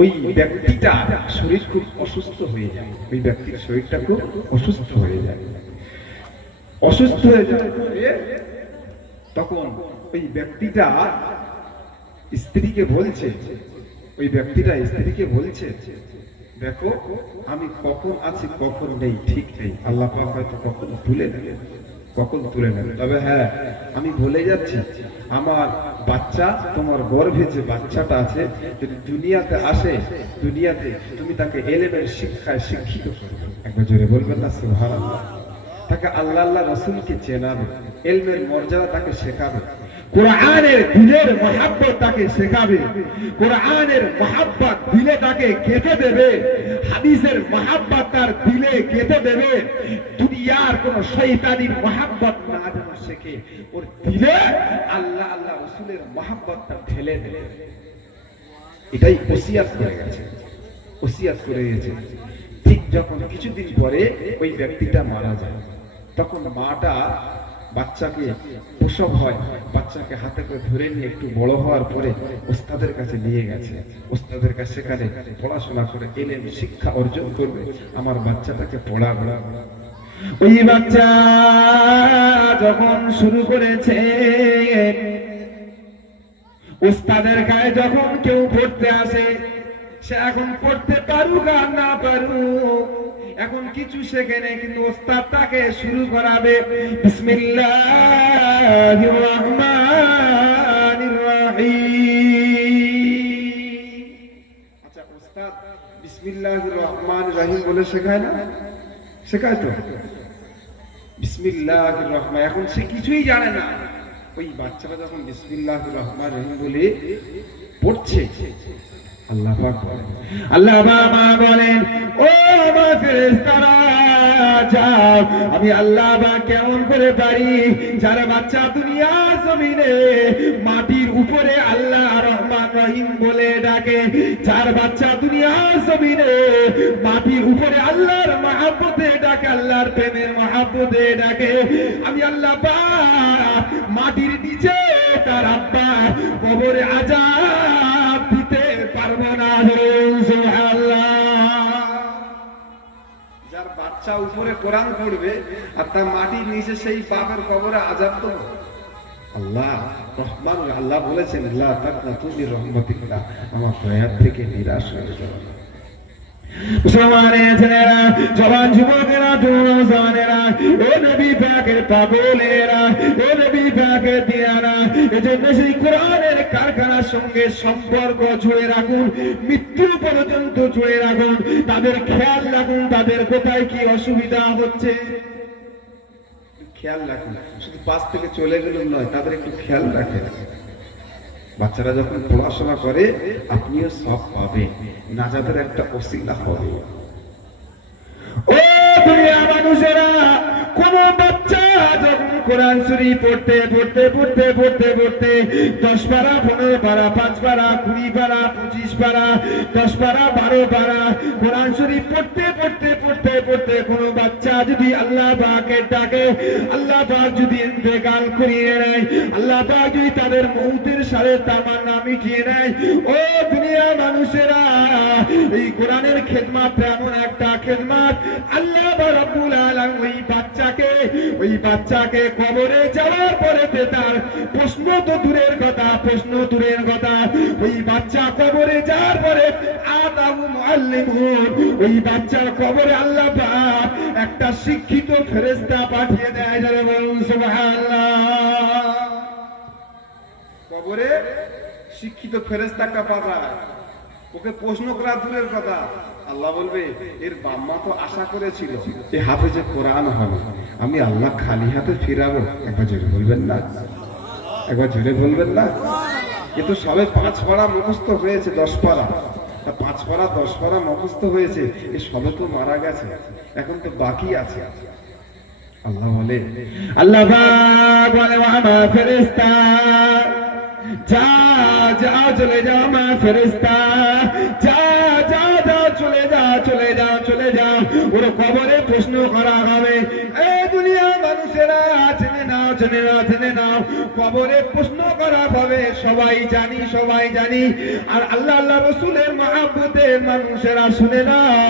ওই ব্যক্তিটা শরীর খুব অসুস্থ হয়ে যায়। ওই ব্যক্তির শরীরটা খুব অসুস্থ হয়ে যায়। অসুস্থ হয়ে যাওয়ার পরে তখন ওই ব্যক্তিটা স্ত্রীকে বলছে, ওই ব্যক্তিটা স্ত্রীকে বলছে, দেখো আমি কখন আছি কখন নেই ঠিক নেই। আল্লাহ পাক হয়তো কখন তুলে নেবেন, কখন তুলে নেবেন, তবে হ্যাঁ আমি বলে যাচ্ছি আমার বাচ্চা তোমার গর্ভে যে বাচ্চাটা আছে যদি দুনিয়াতে আসে, দুনিয়াতে তুমি তাকে এলেমের শিক্ষায় শিক্ষিত করবে। একবার জোরে বলবেন না সুবহানাল্লাহ। তাকে আল্লাহ আল্লাহ রাসূলকে চেনাবে, ইলমের মর্যাদা তাকে শেখাবে, কোরআনের দিলের মহব্বত তাকে শেখাবে, কোরআনের মহব্বত দিলে তাকে গেঁথে দেবে, হাদিসের মহব্বত তার দিলে গেঁথে দেবে। দুনিয়ার কোন শয়তানির মহব্বত না যেন শেখে, ওর দিলে আল্লাহ আল্লাহ রাসূলের মহব্বতটা ঢেলে দেবে। এটাই ওসিয়াত করে গেছে, ওসিয়াত করে গেছে। ঠিক যখন কিছুদিন পরে ওই ব্যক্তিটা মারা যায়, তখন মাটা বাচ্চাকে প্রসব হয়, বাচ্চাকে হাতে করে ধরে নিয়ে একটু বড় হওয়ার পরে ওস্তাদের কাছে নিয়ে গেছে। ওস্তাদের কাছে সেখানে পড়াশোনা করে এলেম শিক্ষা অর্জন করবে, আমার বাচ্চাটাকে পড়াবো। ওই বাচ্চা যখন শুরু করেছে, ওস্তাদের গায়ে যখন কেউ পড়তে আসে, সে এখন পড়তে পারুক আর না পারুক, এখন কিছু শেখে নেই, কিন্তু ওস্তাদ তাকে শুরু করাবে বিসমিল্লাহির রহমানির রহিম। আচ্ছা, ওস্তাদ বিসমিল্লাহির রহমানির রহিম বলে শেখায় না? শেখায় তো বিসমিল্লাহির রহমান। এখন সে কিছুই জানে না। ওই বাচ্চাটা যখন বিসমিল্লাহির রহমানির রহিম বলে পড়ছে, আল্লাহ পাক বলেন, আল্লাহ বাবা বলেন, ও আমার ফেরেশতারা যাও, আমি আল্লাহ পাক কেমন করে পারি যারা বাচ্চা দুনিয়ার জমিনে মাটির উপরে আল্লাহ রহমান রহিম বলে ডাকে, যার বাচ্চা দুনিয়ার জমিনে মাটির উপরে আল্লাহর মহব্বতে ডাকে, আল্লাহর প্রেমের মহব্বতে ডাকে, আমি আল্লাহ পাক মাটির নিচে তার আব্বা কবরে আযাব দিতে পারবো না। যার বাচ্চা উপরে কোরআন পড়বে আর তার মাটির নিচে সেই বাপের কবরে আযাব তো আল্লাহ রহমান। আল্লাহ বলেছেন, লা তাকনাতু মির রাহমাতিল্লাহ, আমার দয়া থেকে নিরাশ হয়ে যাও। মুসলমানের ছেলেরা, জওয়ান যুবকেরা, জওয়ানেরা, ও নবী পাকের পাগলেরা, ও নবী পাকের দিয়ারা, এজন্য সেই কোরআনের কারখানার সঙ্গে সম্পর্ক জুড়ে রাখুন, মৃত্যু পর্যন্ত জুড়ে রাখুন, তাদের খেয়াল রাখুন, তাদের কোথায় কি অসুবিধা হচ্ছে খেয়াল রাখুন। শুধু পাশ থেকে চলে গেলেন নয়, তাদের একটু খেয়াল রাখেন। বাচ্চারা যখন পড়াশোনা করে আপনিও সব পাবেন, নাজাতের একটা ওসিলা হবে। ও দুনিয়া মানুষেরা, কোন বাচ্চা যখন কোরআন শরীফ পড়তে পড়তে পড়তে পড়তে পড়তে 10 পারা 15 পারা 5 পারা 20 পারা 25 পারা 10 পারা 12 পারা কোরআন শরীফ পড়তে পড়তে পড়তে পড়তে কোন বাচ্চা যদি আল্লাহ পাকের ডাকে, আল্লাহ পাক যদি ইন্তেকাল করিয়ে নেয়, আল্লাহ পাক যদি তাদের মউতের সাথে তামান্না মিটিয়ে নেয়, ও দুনিয়া মানুষেরা, এই কোরআনের খেদমত এমন একটা খেদমত, আল্লাহ রাব্বুল আলামিন ওই বাচ্চাকে কবরে যাওয়ার পরে তার প্রশ্ন তো দূরের কথা, প্রশ্ন দূরের কথা, ওই বাচ্চা কবরে যাওয়ার পরে আদাবু মুআল্লিমুন, ওই বাচ্চার কবরে আল্লাহ পাক একটা শিক্ষিত ফেরেশতা পাঠিয়ে দেয়। যারা বলুন সুবহানাল্লাহ। কবরে শিক্ষিত ফেরেশতাকে পাঠায়, ওকে প্রশ্ন করা দূরের কথা, আল্লাহ বলবে এর বাম্মা তো আশা করেছিল এই হাতে যে কোরআন হবে, আমি আল্লাহ খালি হাতে ফিরাবো। একবার জোরে বলবেন না, একবার জোরে বলবেন না। এ তো সবে 5 পারা মুখস্থ হয়েছে, 10 পারা, 5 পারা 10 পারা মুখস্থ হয়েছে, এ সবে তো মারা গেছে, এখন তো বাকি আছে। আল্লাহ বলে, আল্লাহ বলে আমার ফেরেশতা যা যা চলে যাও, আমার ফেরেশতা যা যা যা চলে যা চলে যাও চলে যাও, ওর কবরে প্রশ্ন করা হবে। এই দুনিয়া মানুষেরা জেনে নাও জেনে নাও জেনে নাও, কবরে প্রশ্ন করা হবে, সবাই জানি সবাই জানি। আর আল্লাহ আল্লাহ রাসূলের মহব্বতের মানুষেরা শুনে নাও,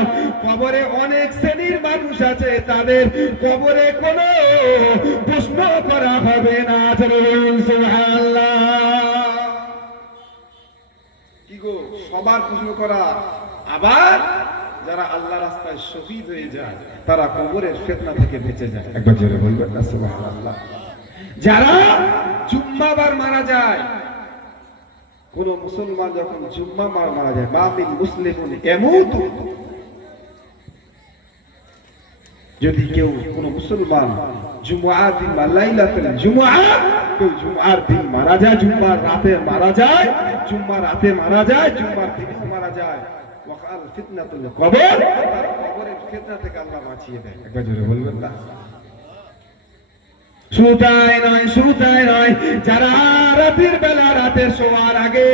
কবরে অনেক শ্রেণীর মানুষ আছে, তাদের কবরে কোনো প্রশ্ন করা হবে না। সুবহানাল্লাহ। কি গো, সবার প্রশ্ন করা। আবার যারা আল্লাহ রাস্তায় শহীদ হয়ে যায় তারা কবরের ফিতনা থেকে বেঁচে যায়। একবার জোরে বলবেন না সুবহানাল্লাহ। যারা জুম্মাবার মারা যায় কোন মুসলমান যখন জুম্মা মারা যায়, বাতিল মুসলিমুন ইয়ামুতু, যদি কেউ কোন মুসলমান জুমআর দিন বা লাইলাতুল জুমআ, কেউ জুমআর দিন মারা যায়, জুম্মার রাতে মারা যায়, জুম্মার রাতে মারা যায়, জুম্মার দিনে মারা যায়, ওয়াকাল ফিতনাতুল কবর, তার কবরের ফিতনা থেকে আল্লাহ বাঁচিয়ে দেয়। একবার জোরে বলবেন না? শুরুটাই নয়, যারা রাতের বেলা রাতে শোয়ার আগে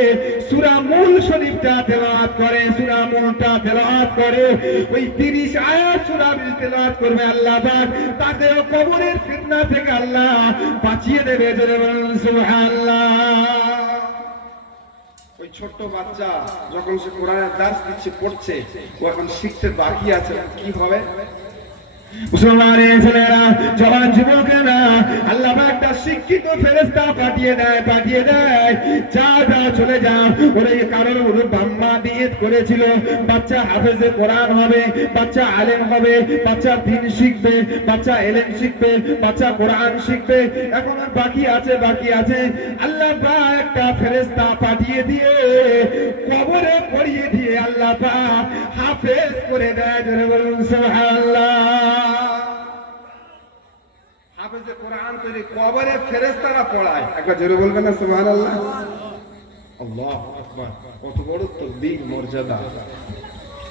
সূরা মূল শরীফটা তেলাওয়াত করে, সূরা মূলটা তেলাওয়াত করে, ওই 30 আয়াত সূরা তেলাওয়াত করবে, আল্লাহ পাক তাদের কবরের ফিতনা থেকে আল্লাহ বাঁচিয়ে দেবে। জোরে বলুন সুবহানাল্লাহ। ওই ছোট্ট বাচ্চা যখন সে কোরআনের দার্স দিচ্ছে, পড়ছে, ও এখন শিখতে বাকি আছে, কি হবে? মুসলমানের ছেলেরা, জওয়ান যুবকেরা, আল্লাহ পাক একটা শিক্ষিত ফেরেশতা পাঠিয়ে দেয়, যা চলে যাও। ওরে কারোর বাম্মা বিয়ে করেছিল, বাচ্চা হাফেজে কোরআন হবে, বাচ্চা আলেম হবে, বাচ্চা দ্বীন শিখবে, বাচ্চা ইলম শিখবে, বাচ্চা কোরআন শিখবে, এখন বাকি আছে। আল্লাহ পাক একটা ফেরেশতা পাঠিয়ে দিয়ে কবরে পড়িয়ে দিয়ে আল্লাহ পাক হাফেজ করে দেয়। জোরে বলুন সুবহানাল্লাহ। হাফেজে কোরআন তৈরি কবরে ফেরেশতারা পড়ায়। একবার জোরে বলবেন না সুবহানাল্লাহ? আল্লাহু আকবার। কত বড় তকদীর মর্যাদা,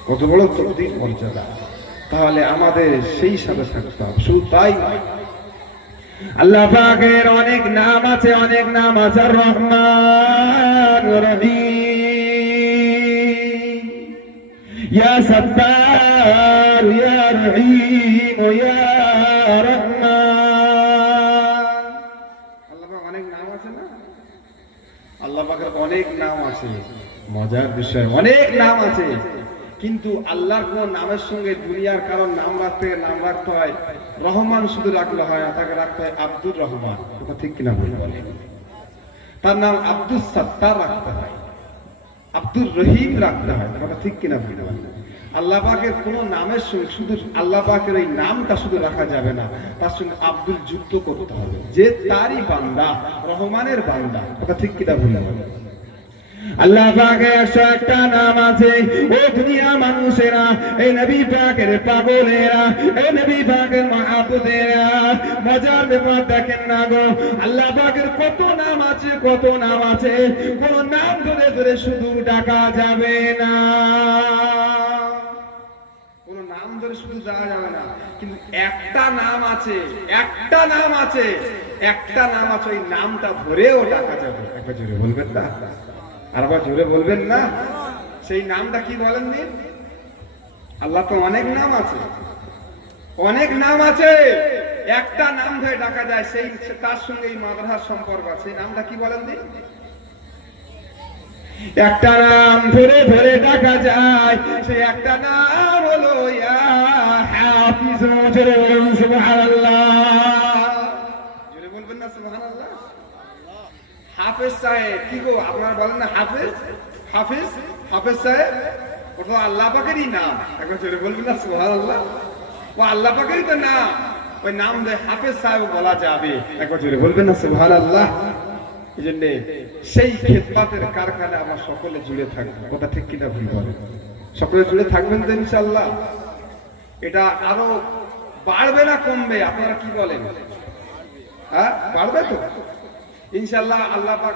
কত বড় তকদীর মর্যাদা। তাহলে আমাদের সেই সাথে থাকতে হবে। শুধু তাই নয়, আল্লাহ পাকের অনেক নাম আছে, আর রহমান রহিম, ইয়া সাত্তার, ইয়া রহিম, ইয়া রহমান। আল্লাহ পাক অনেক নাম আছে না? আল্লাহ পাকের অনেক নাম আছে। মজার বিষয়, অনেক নাম আছে, কিন্তু আল্লাহর কোন নামের সঙ্গে দুনিয়ার কারণ নাম রাখতে হয় রহমান শুধু রাখলে হয় না, তাকে রাখতে হয় আব্দুর রহমান। কথা ঠিক কিনা ভুল বলে? তার নাম আব্দুল সাত্তার রাখতে হয়, আব্দুর রহিম রাখতে হয়। কথা ঠিক কিনা ভুল বলে? আল্লাহ পাকের কোন নামের সঙ্গে শুধু আল্লাহ পাকের এই নামটা শুধু রাখা যাবে না, তার সঙ্গে আব্দুল যুক্ত করতে হবে, যে তারই বান্দা, রহমানের বান্দা। কথা ঠিক কিনা ভুল বলে? আল্লাহ পাকের 101টা নাম আছে। ও দুনিয়া মানুষেরা, এই নবী পাকের পাগলেরা, এই নবী পাকের মাহবুবেরা, মজার ব্যাপার দেখেন না গো, আল্লাহ পাকের কত নাম আছে, কোন নাম ধরে শুধু ডাকা যাবে না, কোন নাম ধরে শুধু যাওয়া যাবে না, কিন্তু একটা নাম আছে, ওই নামটা ধরেও ডাকা যাবে। একবার জোরে বলবেন না? আর আবার জোরে বলবেন না? সেই নামটা কি বলেন নি? আল্লাহ তো অনেক নাম আছে, একটা নাম ধরে ডাকা যায়, সেই তার সঙ্গে এই মাদ্রাসার সম্পর্ক আছে। সেই নামটা কি বলেন নি? একটা নাম ধরে ডাকা যায়, সেই একটা নাম হলো ইয়া হাফিজ। জোরে বলুন সুবহানাল্লাহ। জোরে বলবেন না সুবহানাল্লাহ? হাফেজ সাহেব, কি গো আপনারা বলেন না হাফেজ সাহেব? ওটা আল্লাহ পাকেরই নাম। একবার জোরে বলবেন না সুবহানাল্লাহ? ও আল্লাহ পাকেরই তো নাম, ওই নাম দিয়ে হাফেজ সাহেব বলা যাবে। একবার জোরে বলবেন না সুবহানাল্লাহ? এই জন্য সেই খেদমাতের কারখানায় আমার সকলে জুড়ে থাকবে। কথা ঠিক কিনা ভুল বলেন? সকলে জুড়ে থাকবেন তো ইনশাআল্লাহ? এটা আরো বাড়বে না কমবে? আপনারা কি বলেন? হ্যাঁ, বাড়বে তো ইনশাআল্লাহ। আল্লাহ পাক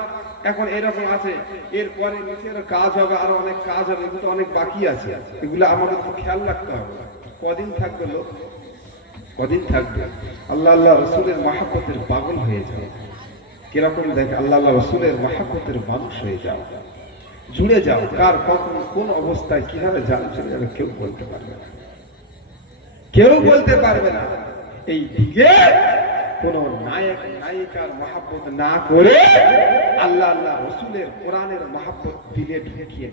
এখন এরকম আছে, এরপরে নিচের কাজ হবে, আরো অনেক কাজ হবে, এগুলো অনেক বাকি আছে, এগুলো আমাদের খেয়াল রাখতে হবে। কদিন থাকবে লোক, কদিন থাকবে? আল্লাহ রসুলের মহব্বতের পাগল হয়ে যাবে। কিরকম দেখে? আল্লাহ রসুলের মহব্বতের মানুষ হয়ে যাও, জুড়ে যাও। কার কখন কোন অবস্থায় কিভাবে জান চলে যাবে কেউ বলতে পারবে না। এই দিকে কোন নায়ক নায়িকার মহব্বত না করে আল্লাহ রসুলের কোরআনের মহব্বত দিলে ঢুকিয়ে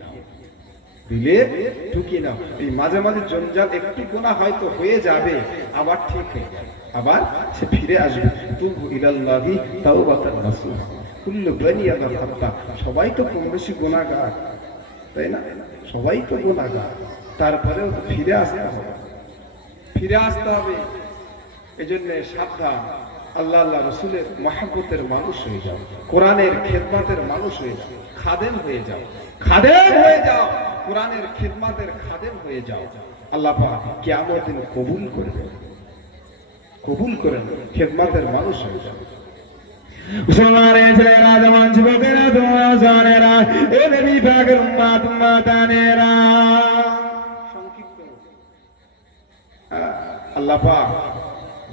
নাও। এই মাঝে মাঝে জঞ্জাল, একটু গুনাহ হয়তো হয়ে যাবে, আবার ঠিক হয়ে যাবে, আবার সে ফিরে আসবে। তুবু ইলাল্লাহি তাওবাতান নাসুহা, কুল্লু বনি আদম খাতা। সবাই তো কম বেশি গুনাহগার, তাই না? সবাই তো গুনাহগার, তারপরেও তো ফিরে আসতে হবে। এজন্য সাবধান, আল্লাহ আল্লাহ রসুলের মহব্বতের মানুষ হয়ে যাও, কোরআনের খেদমতের মানুষ হয়ে যাও, খাদেম হয়ে যাও, খাদেম হয়ে যাও, কোরআনের খেদমতের খাদেম হয়ে যাও। আল্লাহ পাক কিয়ামতের দিন কবুল করবেন, কবুল করেন, খেদমতের মানুষ হয়ে যাও। মুসলমানের ছেলেরা, জওয়ান যুবকেরা, তোমরা জানেরা, এ নবী পাকের উম্মত উম্মতানেরা, সংক্ষিপ্ত আল্লাহ পাক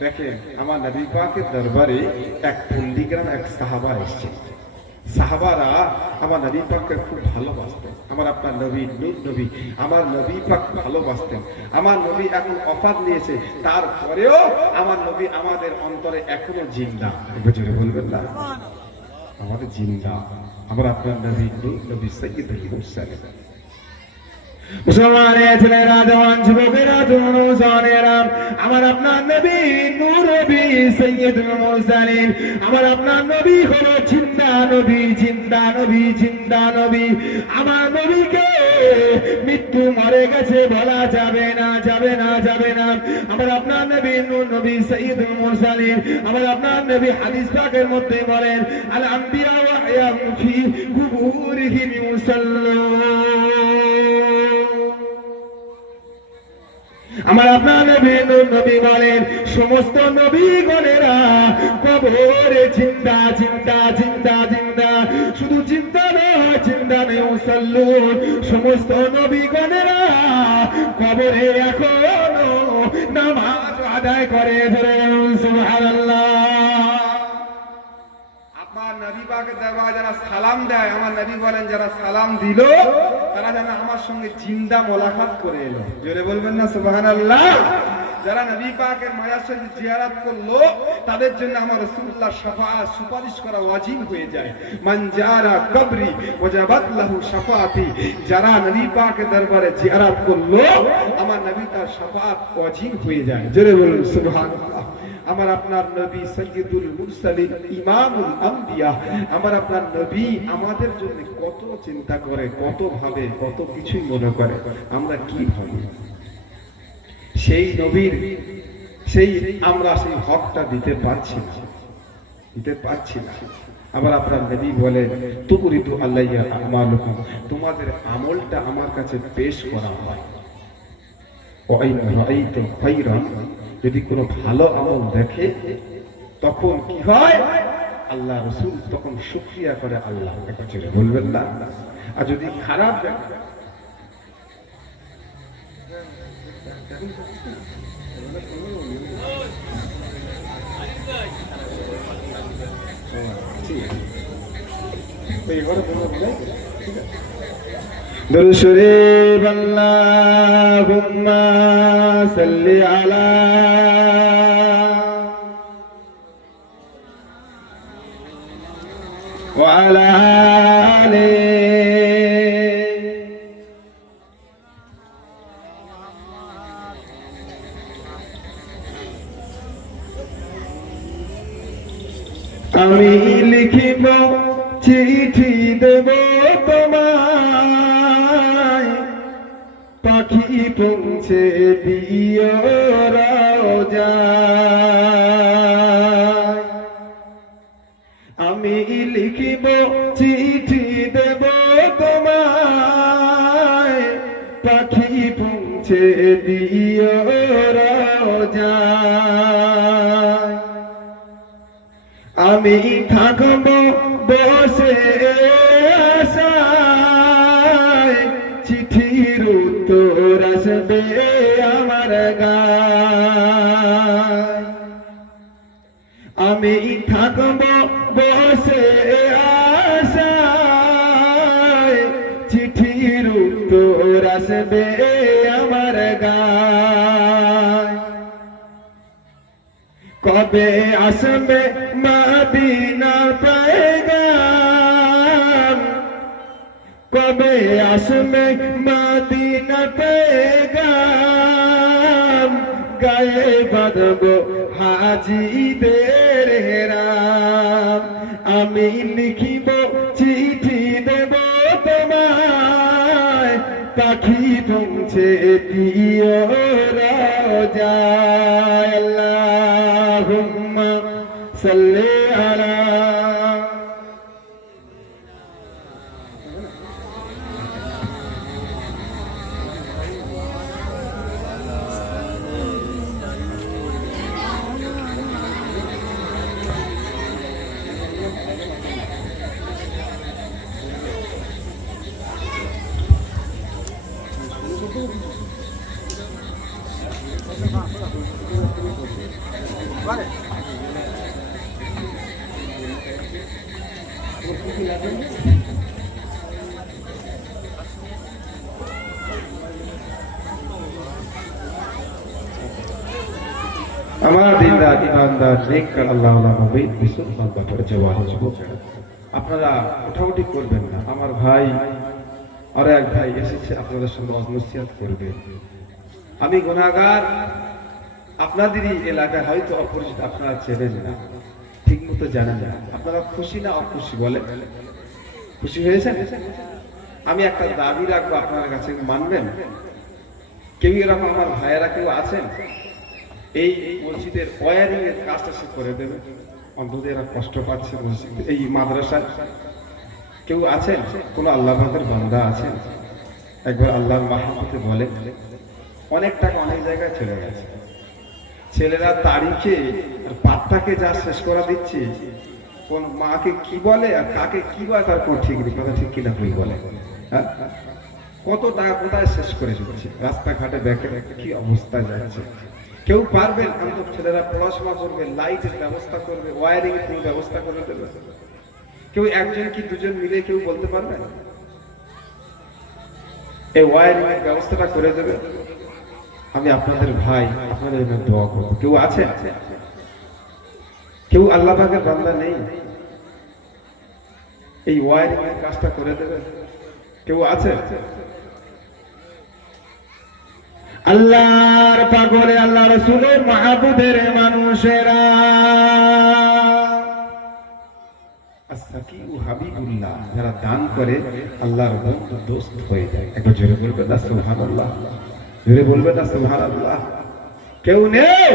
দেখেন, আমার নবী পাকের দরবারে এক পল্লীগ্রাম এক সাহাবা এসেছে। সাহাবারা আমার নবী পাককে খুব ভালোবাসতেন। আমার আপনার নবী নূর নবী, আমার নবী পাক ভালোবাসতেন। আমার নবী এখন ওফাত নিয়েছে, তারপরেও আমার নবী আমাদের অন্তরে এখনো জিন্দা। বুঝে বলবেন না, আমাদের জিন্দা আমার আপনার নবী নূর নবী সাইয়্যিদুল মুরসালিন। মুসলমানের ছেলেরা, জওয়ান যুবকেরা, তোমরা জানেরা, আমার আপনার নবী নূর নবী সাইয়্যিদুল মুরসালিন, আমার আপনার নবী হলো জিন্দা নবী, জিন্দা নবী, জিন্দা নবী। আমার নবীকে মৃত্যু মরে গেছে বলা যাবে না, যাবে না, যাবে না। আমার আপনার নবী নূর নবী সাইয়্যিদুল মুরসালিন, আমার আপনার নবী হাদিস পাকের মধ্যে বলেন, আল আম্বিয়া ওয়া আহইয়াউ ফি কুবুরিহিম ইউসাল্লুন। আমার আপনার নবী নূর নবী বলেন, সমস্ত নবীগণেরা কবরে জিন্দা, জিন্দা, জিন্দা, জিন্দা। শুধু চিন্তা নয়, চিন্তা নেই, মুসল্লুন, সমস্ত নবীগণেরা কবরে এখনো নামাজ আদায় করে। ধরে সুবহানাল্লাহ। আমার নবী পাকের দরবারে যারা সালাম দেয়, আমার নবী বলেন যারা সালাম দিল তারা যেন আমার সঙ্গে জিন্দা মোলাকাত করে এলো। জোরে বলবেন না সুবহানাল্লাহ। যারা নবী পাকের মাজার শরীফ জিয়ারত করলো তাদের জন্য আমার রাসূলুল্লাহ শাফাআত সুপারিশ করা ওয়াজিব হয়ে যায়। মান জারা কবরি ওয়াজাবাত লাহু শাফাআতি। যারা নবী পাকের দরবারে জিয়ারত করলো আমার নবী তার শাফাআত ওয়াজিব হয়ে যায়। জোরে বলুন সুবহানাল্লাহ। আমার আপনার নবী সাইয়্যিদুল মুরসালিন, ইমামুল আম্বিয়া, আমার আপনার নবী আমাদের জন্য কত চিন্তা করে, কত ভাবে, কত কিছুই মনে করে, আমরা কি ভাবি? সেই নবীর আমরা সেই হকটা দিতে পারছি না, দিতে পারছি না। আবার আপনার নবী বলেন, তুরিদু আলাইয়া আমালুকুম, তোমাদের আমলটা আমার কাছে পেশ করা হয়। যদি কোনো ভালো আমল দেখে তখন কি হয়? আল্লাহ রসুল তখন শুকরিয়া করে আল্লাহ, বলবেন না। আর যদি খারাপ দেখে, दुरूद शरीफ अल्लाहुम्मा सल्ली अला व अला आले। আমি লিখিব চিঠি দেব তোমায়, পাখি পৌঁছে দিও রওজায়। আমি লিখিব চিঠি দেব তোমায়, পাখি পৌঁছে দিও রওজায়। আমি থাকব বসে আশায়, চিঠির উত্তর আসবে আমার গায়। আমি থাকব বসে আশায়, চিঠির উত্তর আসবে আমার গায়। কবে আসবে মদিনার পেগাম, কবে আসবে মদিনার পেগাম, গায়ে বাঁধব হাজিদের হেরাম। আমি লিখিব চিঠি দেব তোমায়, পাখি পৌঁছে দিও রওজায়। আল্লাহুম্মা हमारा दिलदार ईमानदार नेककर আল্লাহ নবী বিশুদ্ধ করে জওয়ান যুবক আপনারা উঠাউঠি করবেন না। আমার ভাই আর এক ভাই এসেছে আপনাদের সঙ্গে নসিহত করবে। আমি গুনাহগার, আপনাদেরই এলাকায় হয়তো অপরিচিত, আপনারা চেনেন না, ঠিক মতো জানেন না। আপনারা খুশি না অখুশি বলেন? খুশি হয়েছেন? আমি একটা দাবি রাখবো আপনার কাছে, মানবেন? কেউ এরকম আমার ভাইয়েরা কেউ আছেন এই মসজিদের ওয়ারিং এর কাজটা সে করে দেবে? অন্তত এরা কষ্ট পাচ্ছে মসজিদ এই মাদ্রাসায়। কেউ আছেন? কোন আল্লাহ পাকের বান্দা আছেন? একবার আল্লাহর মাহবুবে বলে, অনেক টাকা অনেক জায়গায় চলে গেছে, ছেলেরা তারিখে আর পাত্তাকে যা শেষ করা দিচ্ছে, কোন মাকে কি বলে আর কাকে কি বলে তার কোন ঠিক নেই। কথা ঠিক কিনা ভুল বলে? হ্যাঁ, কত টাকা কোথায় শেষ করে দিচ্ছে, রাস্তাঘাটে দেখে কি অবস্থা যাচ্ছে। কেউ পারবেন? অন্তত ছেলেরা পড়াশোনা করবে, লাইটের ব্যবস্থা করবে, ওয়ারিং এর ব্যবস্থা করে দেবে। কেউ একজন কি দুজন মিলে কেউ বলতে পারবে এই ওয়ারিং এর ব্যবস্থাটা করে দেবে? আমি আপনাদের ভাই, আপনাদের জন্য দোয়া করব। কেউ আছে? কেউ আল্লাহ পাকের বান্দা নেই এই ওয়ারিং এর কাজটা করে দেবে? কেউ আছে? আল্লাহর পাগলে আল্লাহ রাসূলের মাহবুবের মানুষেরা আস-সাকিউ হাবিবুল্লাহ, যারা দান করে আল্লাহর বন্ধু দোস্ত হয়ে যায়। একবার জোরে বলবেন না সুবহানাল্লাহ? জোরে বলবেন না সুবহানাল্লাহ? কেউ নেই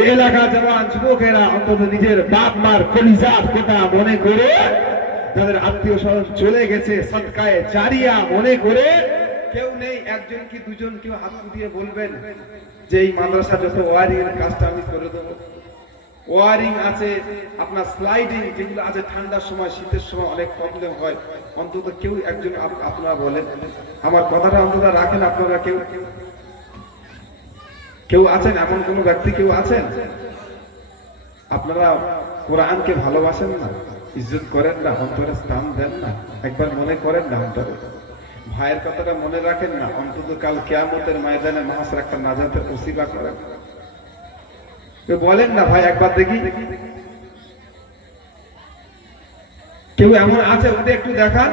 এই এলাকার জওয়ান যুবকেরা অন্তত নিজের বাপ মার কলিজার কথা মনে করে, তাদের আত্মীয় স্বজন চলে গেছে সদকায়ে জারিয়া মনে করে কেউ নেই? একজন কি দুজন কেউ হাত দিয়ে বলবেন যে এই মাদ্রাসা যত ওয়ারিং এর কাজটা আমি করে দেবো? ওয়ারিং আছে, আপনার স্লাইডিং যেগুলো আছে, ঠান্ডার সময় শীতের সময় অনেক প্রবলেম হয়, অন্তত কেউ একজন আপনারা বলেন, আমার কথাটা অন্তত রাখেন। আপনারা কেউ কেউ আছেন? এমন কোন ব্যক্তি কেউ আছেন? আপনারা কোরআনকে ভালোবাসেন না, ইজ্জত করেন না, অন্তরে স্থান দেন না, একবার মনে করেন না অন্তরে ভাইয়ের কথাটা মনে রাখেন না, অন্তত কাল কিয়ামতের ময়দানে মাহশার একটা নাজাতের ওসিলা করেন। বলেন না ভাই একবার দেখি? কেউ এমন আছে? উঠে একটু দেখান,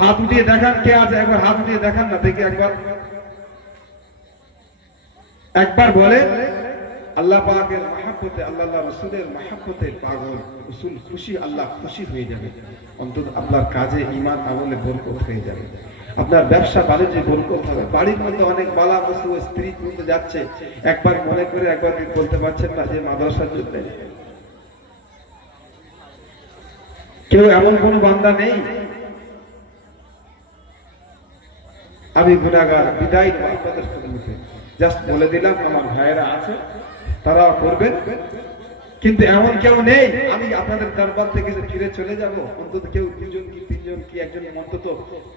হাত উঠিয়ে দেখান, কে আছে? একবার হাত উঠিয়ে দেখান না দেখি একবার। একবার বলে আল্লাহ পাকের মহব্বতে, আল্লাহ রাসূলের মহব্বতে পাগল, রাসূল খুশি, আল্লাহ খুশি হয়ে যাবে। অন্তত আপনার কাজে ঈমান আমলে বরকত হয়ে যাবে, আপনার ব্যবসা বাণিজ্যে বরকত হবে। বাড়ির মধ্যে অনেক বালা বস্তু স্ত্রী মধ্যে যাচ্ছে, একবার মনে করে একবার বলতে পারছেন না যে মাদ্রাসার জন্য? কেউ এমন কোন বান্দা নেই? আমি গুনাহগার, বিদায় আপনাদের সম্মুখে জাস্ট বলে দিলাম, আমার ভাইয়েরা আছে তারাও করবেন, কিন্তু এমন কেউ নেই আমি আপনাদের দরবার থেকে যে ফিরে চলে যাব। অন্তত কেউ দুজন কি তিনজন কি একজন অন্তত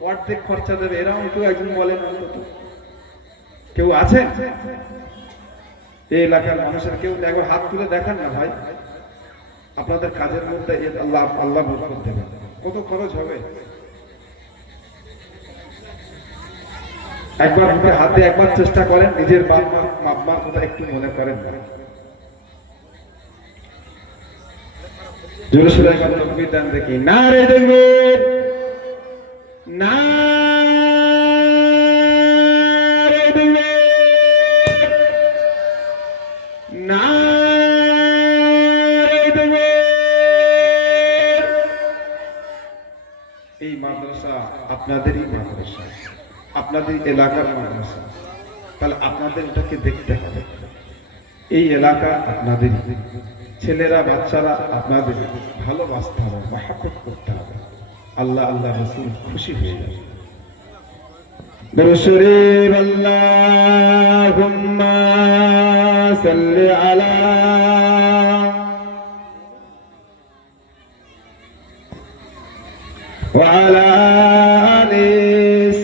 অর্ধেক খরচা দেবে, এরকম কেউ একজন বলেন অন্তত? কেউ আছেন এই এলাকার মানুষের? কেউ একবার হাত তুলে দেখান না ভাই। আপনাদের কাজের মধ্যে আল্লাহ আল্লাহ বরকত দেবেন। কত খরচ হবে? একবার হাতে একবার চেষ্টা করেন, নিজের বাপ মার কথা একটু মনে করেন না। জোরে সোরে একবার তাকবীর দেন দেখি। নারে তাকবীর, নারে তাকবীর, নারে তাকবীর। এই মাদ্রাসা আপনাদেরই মাদ্রাসা, আপনাদের এলাকার মাদ্রাসা, তাহলে আপনাদের এটাকে দেখতে হবে। এই এলাকা আপনাদের, ছেলেরা বাচ্চারা আপনাদের ভালোবাসতে হবে, মহব্বত করতে হবে। আল্লাহ আল্লাহ রাসূল খুশি হয়ে যাবে। দুরূদ শরীফ আল্লাহুম্মা সাল্লি আলা ওয়া আলা আলি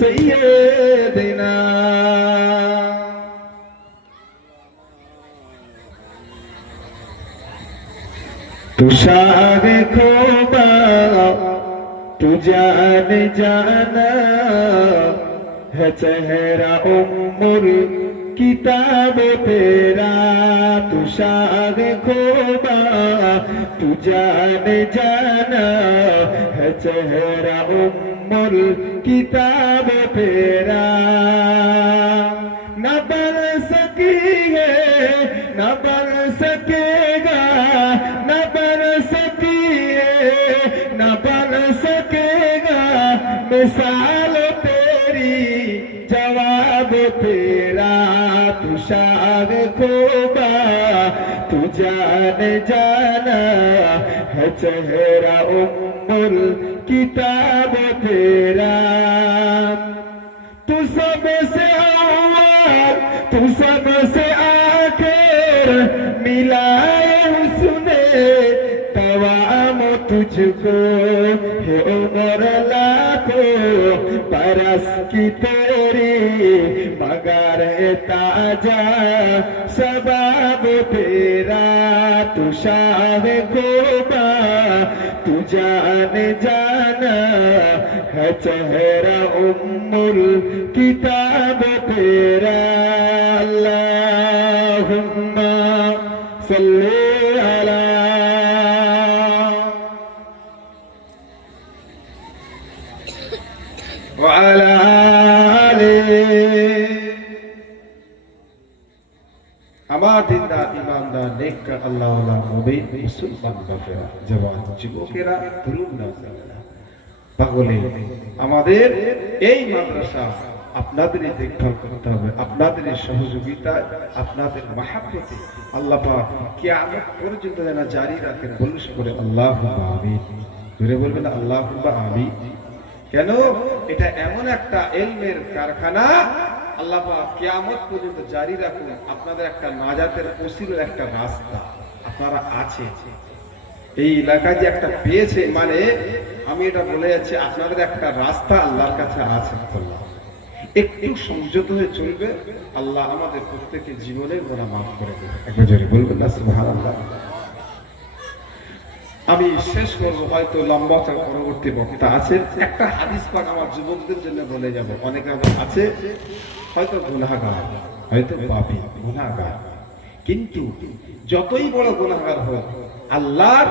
সাইয়্যিদিনা तू शान खोबा तू जान जाना है चेहरा उम्र किताब तेरा तू शान खोबा तू जान जाना है चेहरा उम्र किताब तेरा न बन सकी है न बन सकेगा न बन सकी है न बन सकेगा मिसाल तेरी जवाब तेरा तू शान खोबा तू जान जाना है चेहरा उम्र किताब तेरा तू सबसे अव्वल तू सबसे आखिर मिलाए हुस्ने तवाम तुझको है उम्र लाखों बरस की तेरी मगर ताजा शबाब तेरा तू शाह खोबा तू जान जाना है चेहरा उम्र किताब तेरा अल्लाहुम्मा सल्ली अला व अला আমার দিনদার ইমানদার নেককার আল্লাহওয়ালা মুমিন মুসলমান বাপেরা জওয়ান যুবকেরা তরুণ নওজওয়ানেরা পাগলে আমাদের এই মাদ্রাসা আপনাদেরই দেখভাল করতে হবে, আপনাদের সহযোগিতায়, আপনাদের মাহাব্বতে আল্লাহ পাক কিয়ামত পর্যন্ত যেন জারি রাখেন। বলুন সকলে আল্লাহুম্মা আমিন। জোরে বলবেন আল্লাহুম্মা আমিন। কেন? এটা এমন একটা ইলমের কারখানা, আল্লাহ পাক কিয়ামত পর্যন্ত জারি রাখুন। আপনাদের একটা নাজাতের ওসিলার একটা রাস্তা আপনারা আছে এই এলাকায় যে একটা পেয়েছে, মানে আমি এটা বলে যাচ্ছি আপনাদের একটা রাস্তা আল্লাহর কাছে আছে। একটু সংযত হয়ে চলবে, আল্লাহ আমাদের প্রত্যেকের জীবনের গুনাহ মাফ করে দেবে। একবার জোরে বলবেন না সুবহানাল্লাহ। আমি শেষ করবো, হয়তো লম্বা পরবর্তী বক্তা আছে। একটা হাদিস পাক আমার যুবকদের জন্য বলে যাব। অনেকে আছে হয়তো গুনাহগার, হয়তো পাপী গুনাহগার, কিন্তু যতই বড় গুনাহগার হোক আল্লাহর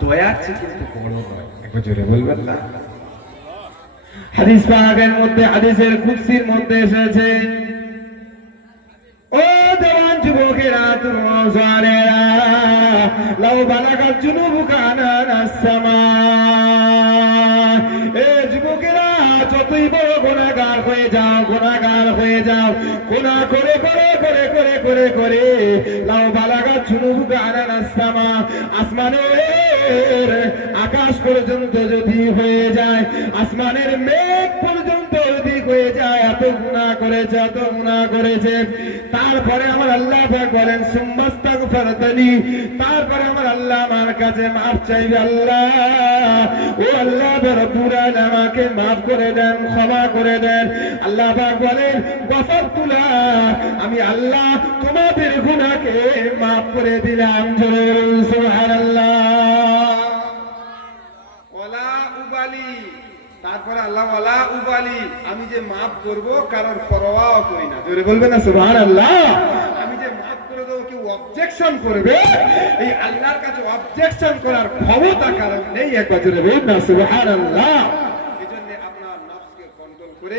দয়ার চেয়ে কিন্তু বড় নয়। একবার জোরে বলবেন না। হাদিস পাকের মধ্যে, হাদিসের কুদসির মধ্যে এসেছে, ও জওয়ান যুবকেরা তুমসারেরা লাউ বালাগাত জুনুবুকা আনানাস সামা, এ যুবকেরা যতই বড় গুনাহগার হয়ে যাও, গুনাহগার হয়ে যাও, গুনাহ করে করে করে করে করে করে লাউ বালাগাত জুনুবুকা আনানাস সামা, আসমানের আকাশ পর্যন্ত যদি হয়ে যায়, আসমানের মেঘ পর্যন্ত যদি হয়ে যায়, এত গুনাহ করেছে, এত গুনাহ করেছে, তারপরে আমার আল্লাহ পাক বলেন সুম্মাস্তাগফারতানি, তারপরে আমার আল্লাহ আমার কাছে মাফ চাইবে। আল্লাহ, ও আল্লাহ রব্বুল আলামিন আমাকে মাফ করে দেন, ক্ষমা করে দেন। আল্লাহ পাক বলেন গফরতুলা, আমি আল্লাহ তোমাদের গুনাহকে মাফ করে দিলাম। জোরে বলুন সুবহানাল্লাহ। ওয়ালা উবালি, তারপরে আল্লাহ ওয়ালা উবালি, আমি যে মাফ করব কারণ পরোয়াও করি না। জোরে বলবেন না সুবহানাল্লাহ। আমি যে মাফ করে দেবো, কেউ অবজেকশন করবে, এই আল্লাহর কাছে অবজেকশন করার ক্ষমতা কারণ নেই। একবার জোরে বলুন না সুবহানাল্লাহ। এজন্য আপনার নফসকে কন্ট্রোল করে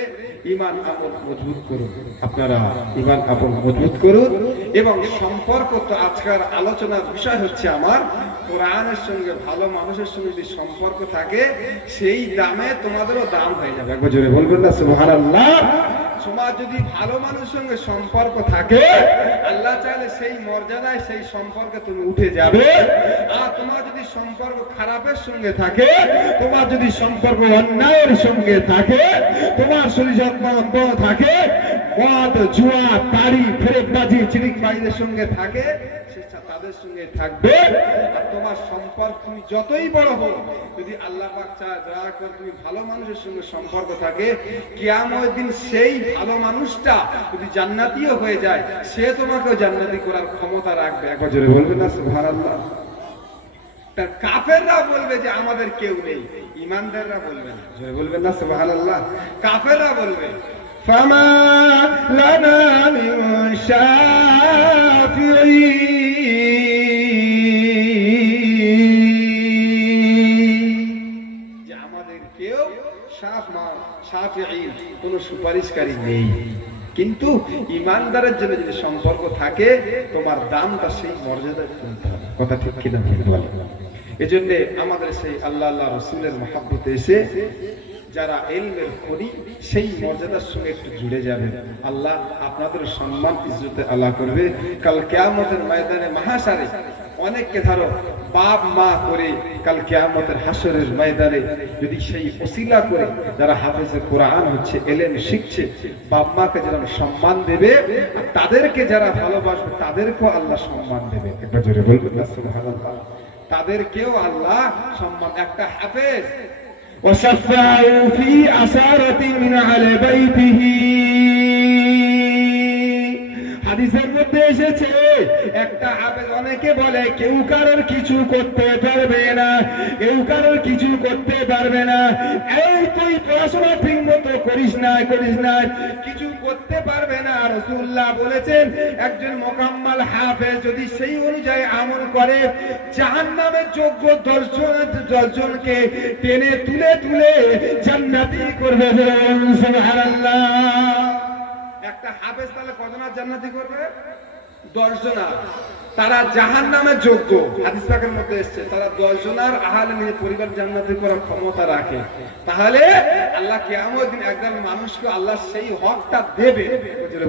ঈমান আমল মজবুত করুন। আপনারা ঈমান আমল মজবুত করুন। এবং সম্পর্ক, তো আজকের আলোচনার বিষয় হচ্ছে আমার কোরআনের সঙ্গে ভালো মানুষের সঙ্গে যদি সম্পর্ক থাকে, সেই দামে তোমাদেরও দাম হয়ে যাবে। একবার জোরে বলবেন না সুবহানাল্লাহ। তোমার যদি ভালো মানুষের সঙ্গে সম্পর্ক থাকে, আল্লাহ চাইলে সেই মর্যাদায় সেই সম্পর্কে তুমি উঠে যাবে। আর তোমার যদি সম্পর্ক খারাপের সঙ্গে থাকে, তোমার যদি সম্পর্ক অন্যায়ের সঙ্গে থাকে, তোমার শরীর থাকে মদ, জুয়া, তাড়ি, ফেরেববাজি, চিনিকবাজিদের সঙ্গে থাকে, তাদের সঙ্গে থাকবে। আর তোমার সম্পর্ক তুমি যতই বড় হোক, যদি আল্লাহ পাক চায় দয়া করে তুমি ভালো মানুষের সঙ্গে সম্পর্ক থাকে, কিয়ামতের দিন সেই ভালো মানুষটা যদি জান্নাতীও হয়ে যায়, সে তোমাকেও জান্নাতি করার ক্ষমতা রাখবে। একবার জোরে বলবেন না সুবহানাল্লাহ। তার কাফেররা বলবে যে আমাদের কেউ নেই, ইমানদাররা বলবে না। জোরে বলবেন না সুবহানাল্লাহ? কাফেররা বলবে ফামা লানা মিন শাফিঈন, যে আমাদের কেউ শাফিঈন কোনো সুপারিশকারী নেই। কিন্তু ইমানদারের জন্য যদি সম্পর্ক থাকে তোমার দামটা সেই মর্যাদায় তুলতে হবে। কথা ঠিক কিনা বলেন? এজন্য আমাদের সেই আল্লাহ আল্লাহ রসুলের মহাব্বতে এসে যারা ইলমের খনি সেই মর্যাদার সঙ্গে একটু জুড়ে যাবে, আল্লাহ আপনাদের সম্মান ইজ্জতে আল্লাহ করবে। কাল কিয়ামতের ময়দানে মাহশারে অনেককে ধরো বাপ মা করে কাল কিয়ামতের হাসরের ময়দানে যদি সেই ওসিলা করে যারা হাফেজে কোরআন হচ্ছে, ইলম শিখছে, বাপ মাকে যারা সম্মান দেবে আর তাদেরকে যারা ভালোবাসবে তাদেরকেও আল্লাহ সম্মান দেবে। একবার জোরে বলবেন না সুবহানাল্লাহ? তাদেরকেও আল্লাহ সম্মান। একটা হাফেজ وشفعوا في أسارة من على بيته, হাদিসের মধ্যে এসেছে একটা হাফেজ, অনেকে বলে কেউ কারোর কিছু করতে পারবে না, কেউ কারোর কিছু করতে পারবে না, এই তুই পড়াশোনা ঠিক মতো করিস না কিছু করতে পারবে না। রাসূলুল্লাহ বলেছেন একজন মুকাম্মাল হাফেজ যদি সেই অনুযায়ী আমল করে জাহান্নামের যোগ্য 10 জনকে টেনে তুলে জান্নাতি করবে। সুবহানাল্লাহ। একটা হাফেজ তাহলে কজনের জান্নাতি করবে? 10 জনার। তারা জাহান্নামের যোগ্য। হাদিস পাকের মধ্যে এসেছে তারা 10 জনার আহলে নিজের পরিবার জান্নাতি করার ক্ষমতা রাখে। তাহলে আল্লাহ কিয়ামতের দিন একজন মানুষকে আল্লাহ সেই হকটা দেবে।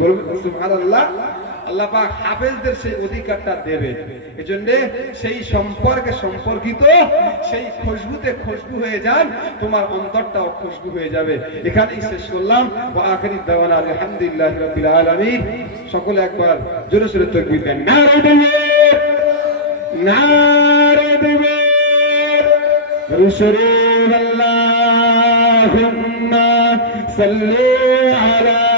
বলবেন সুবহানাল্লাহ? আল্লাহ পাক হাফেজদের সেই অধিকারটা দেবে। এজন্য সেই সম্পর্কিত সেই খুশবুতে খুশবু হয়ে যান, তোমার অন্তরটাও খুশবু হয়ে যাবে। এখানেই শেষ করলাম। ওয়া আখিরি দাওয়ানা আলহামদুলিল্লাহি রাব্বিল আলামিন। সকলে একবার জোরে জোরে তাকবীর দেন। নারে তাকবীর, নারে তাকবীর। আল্লাহুম্মা সাল্লি আলা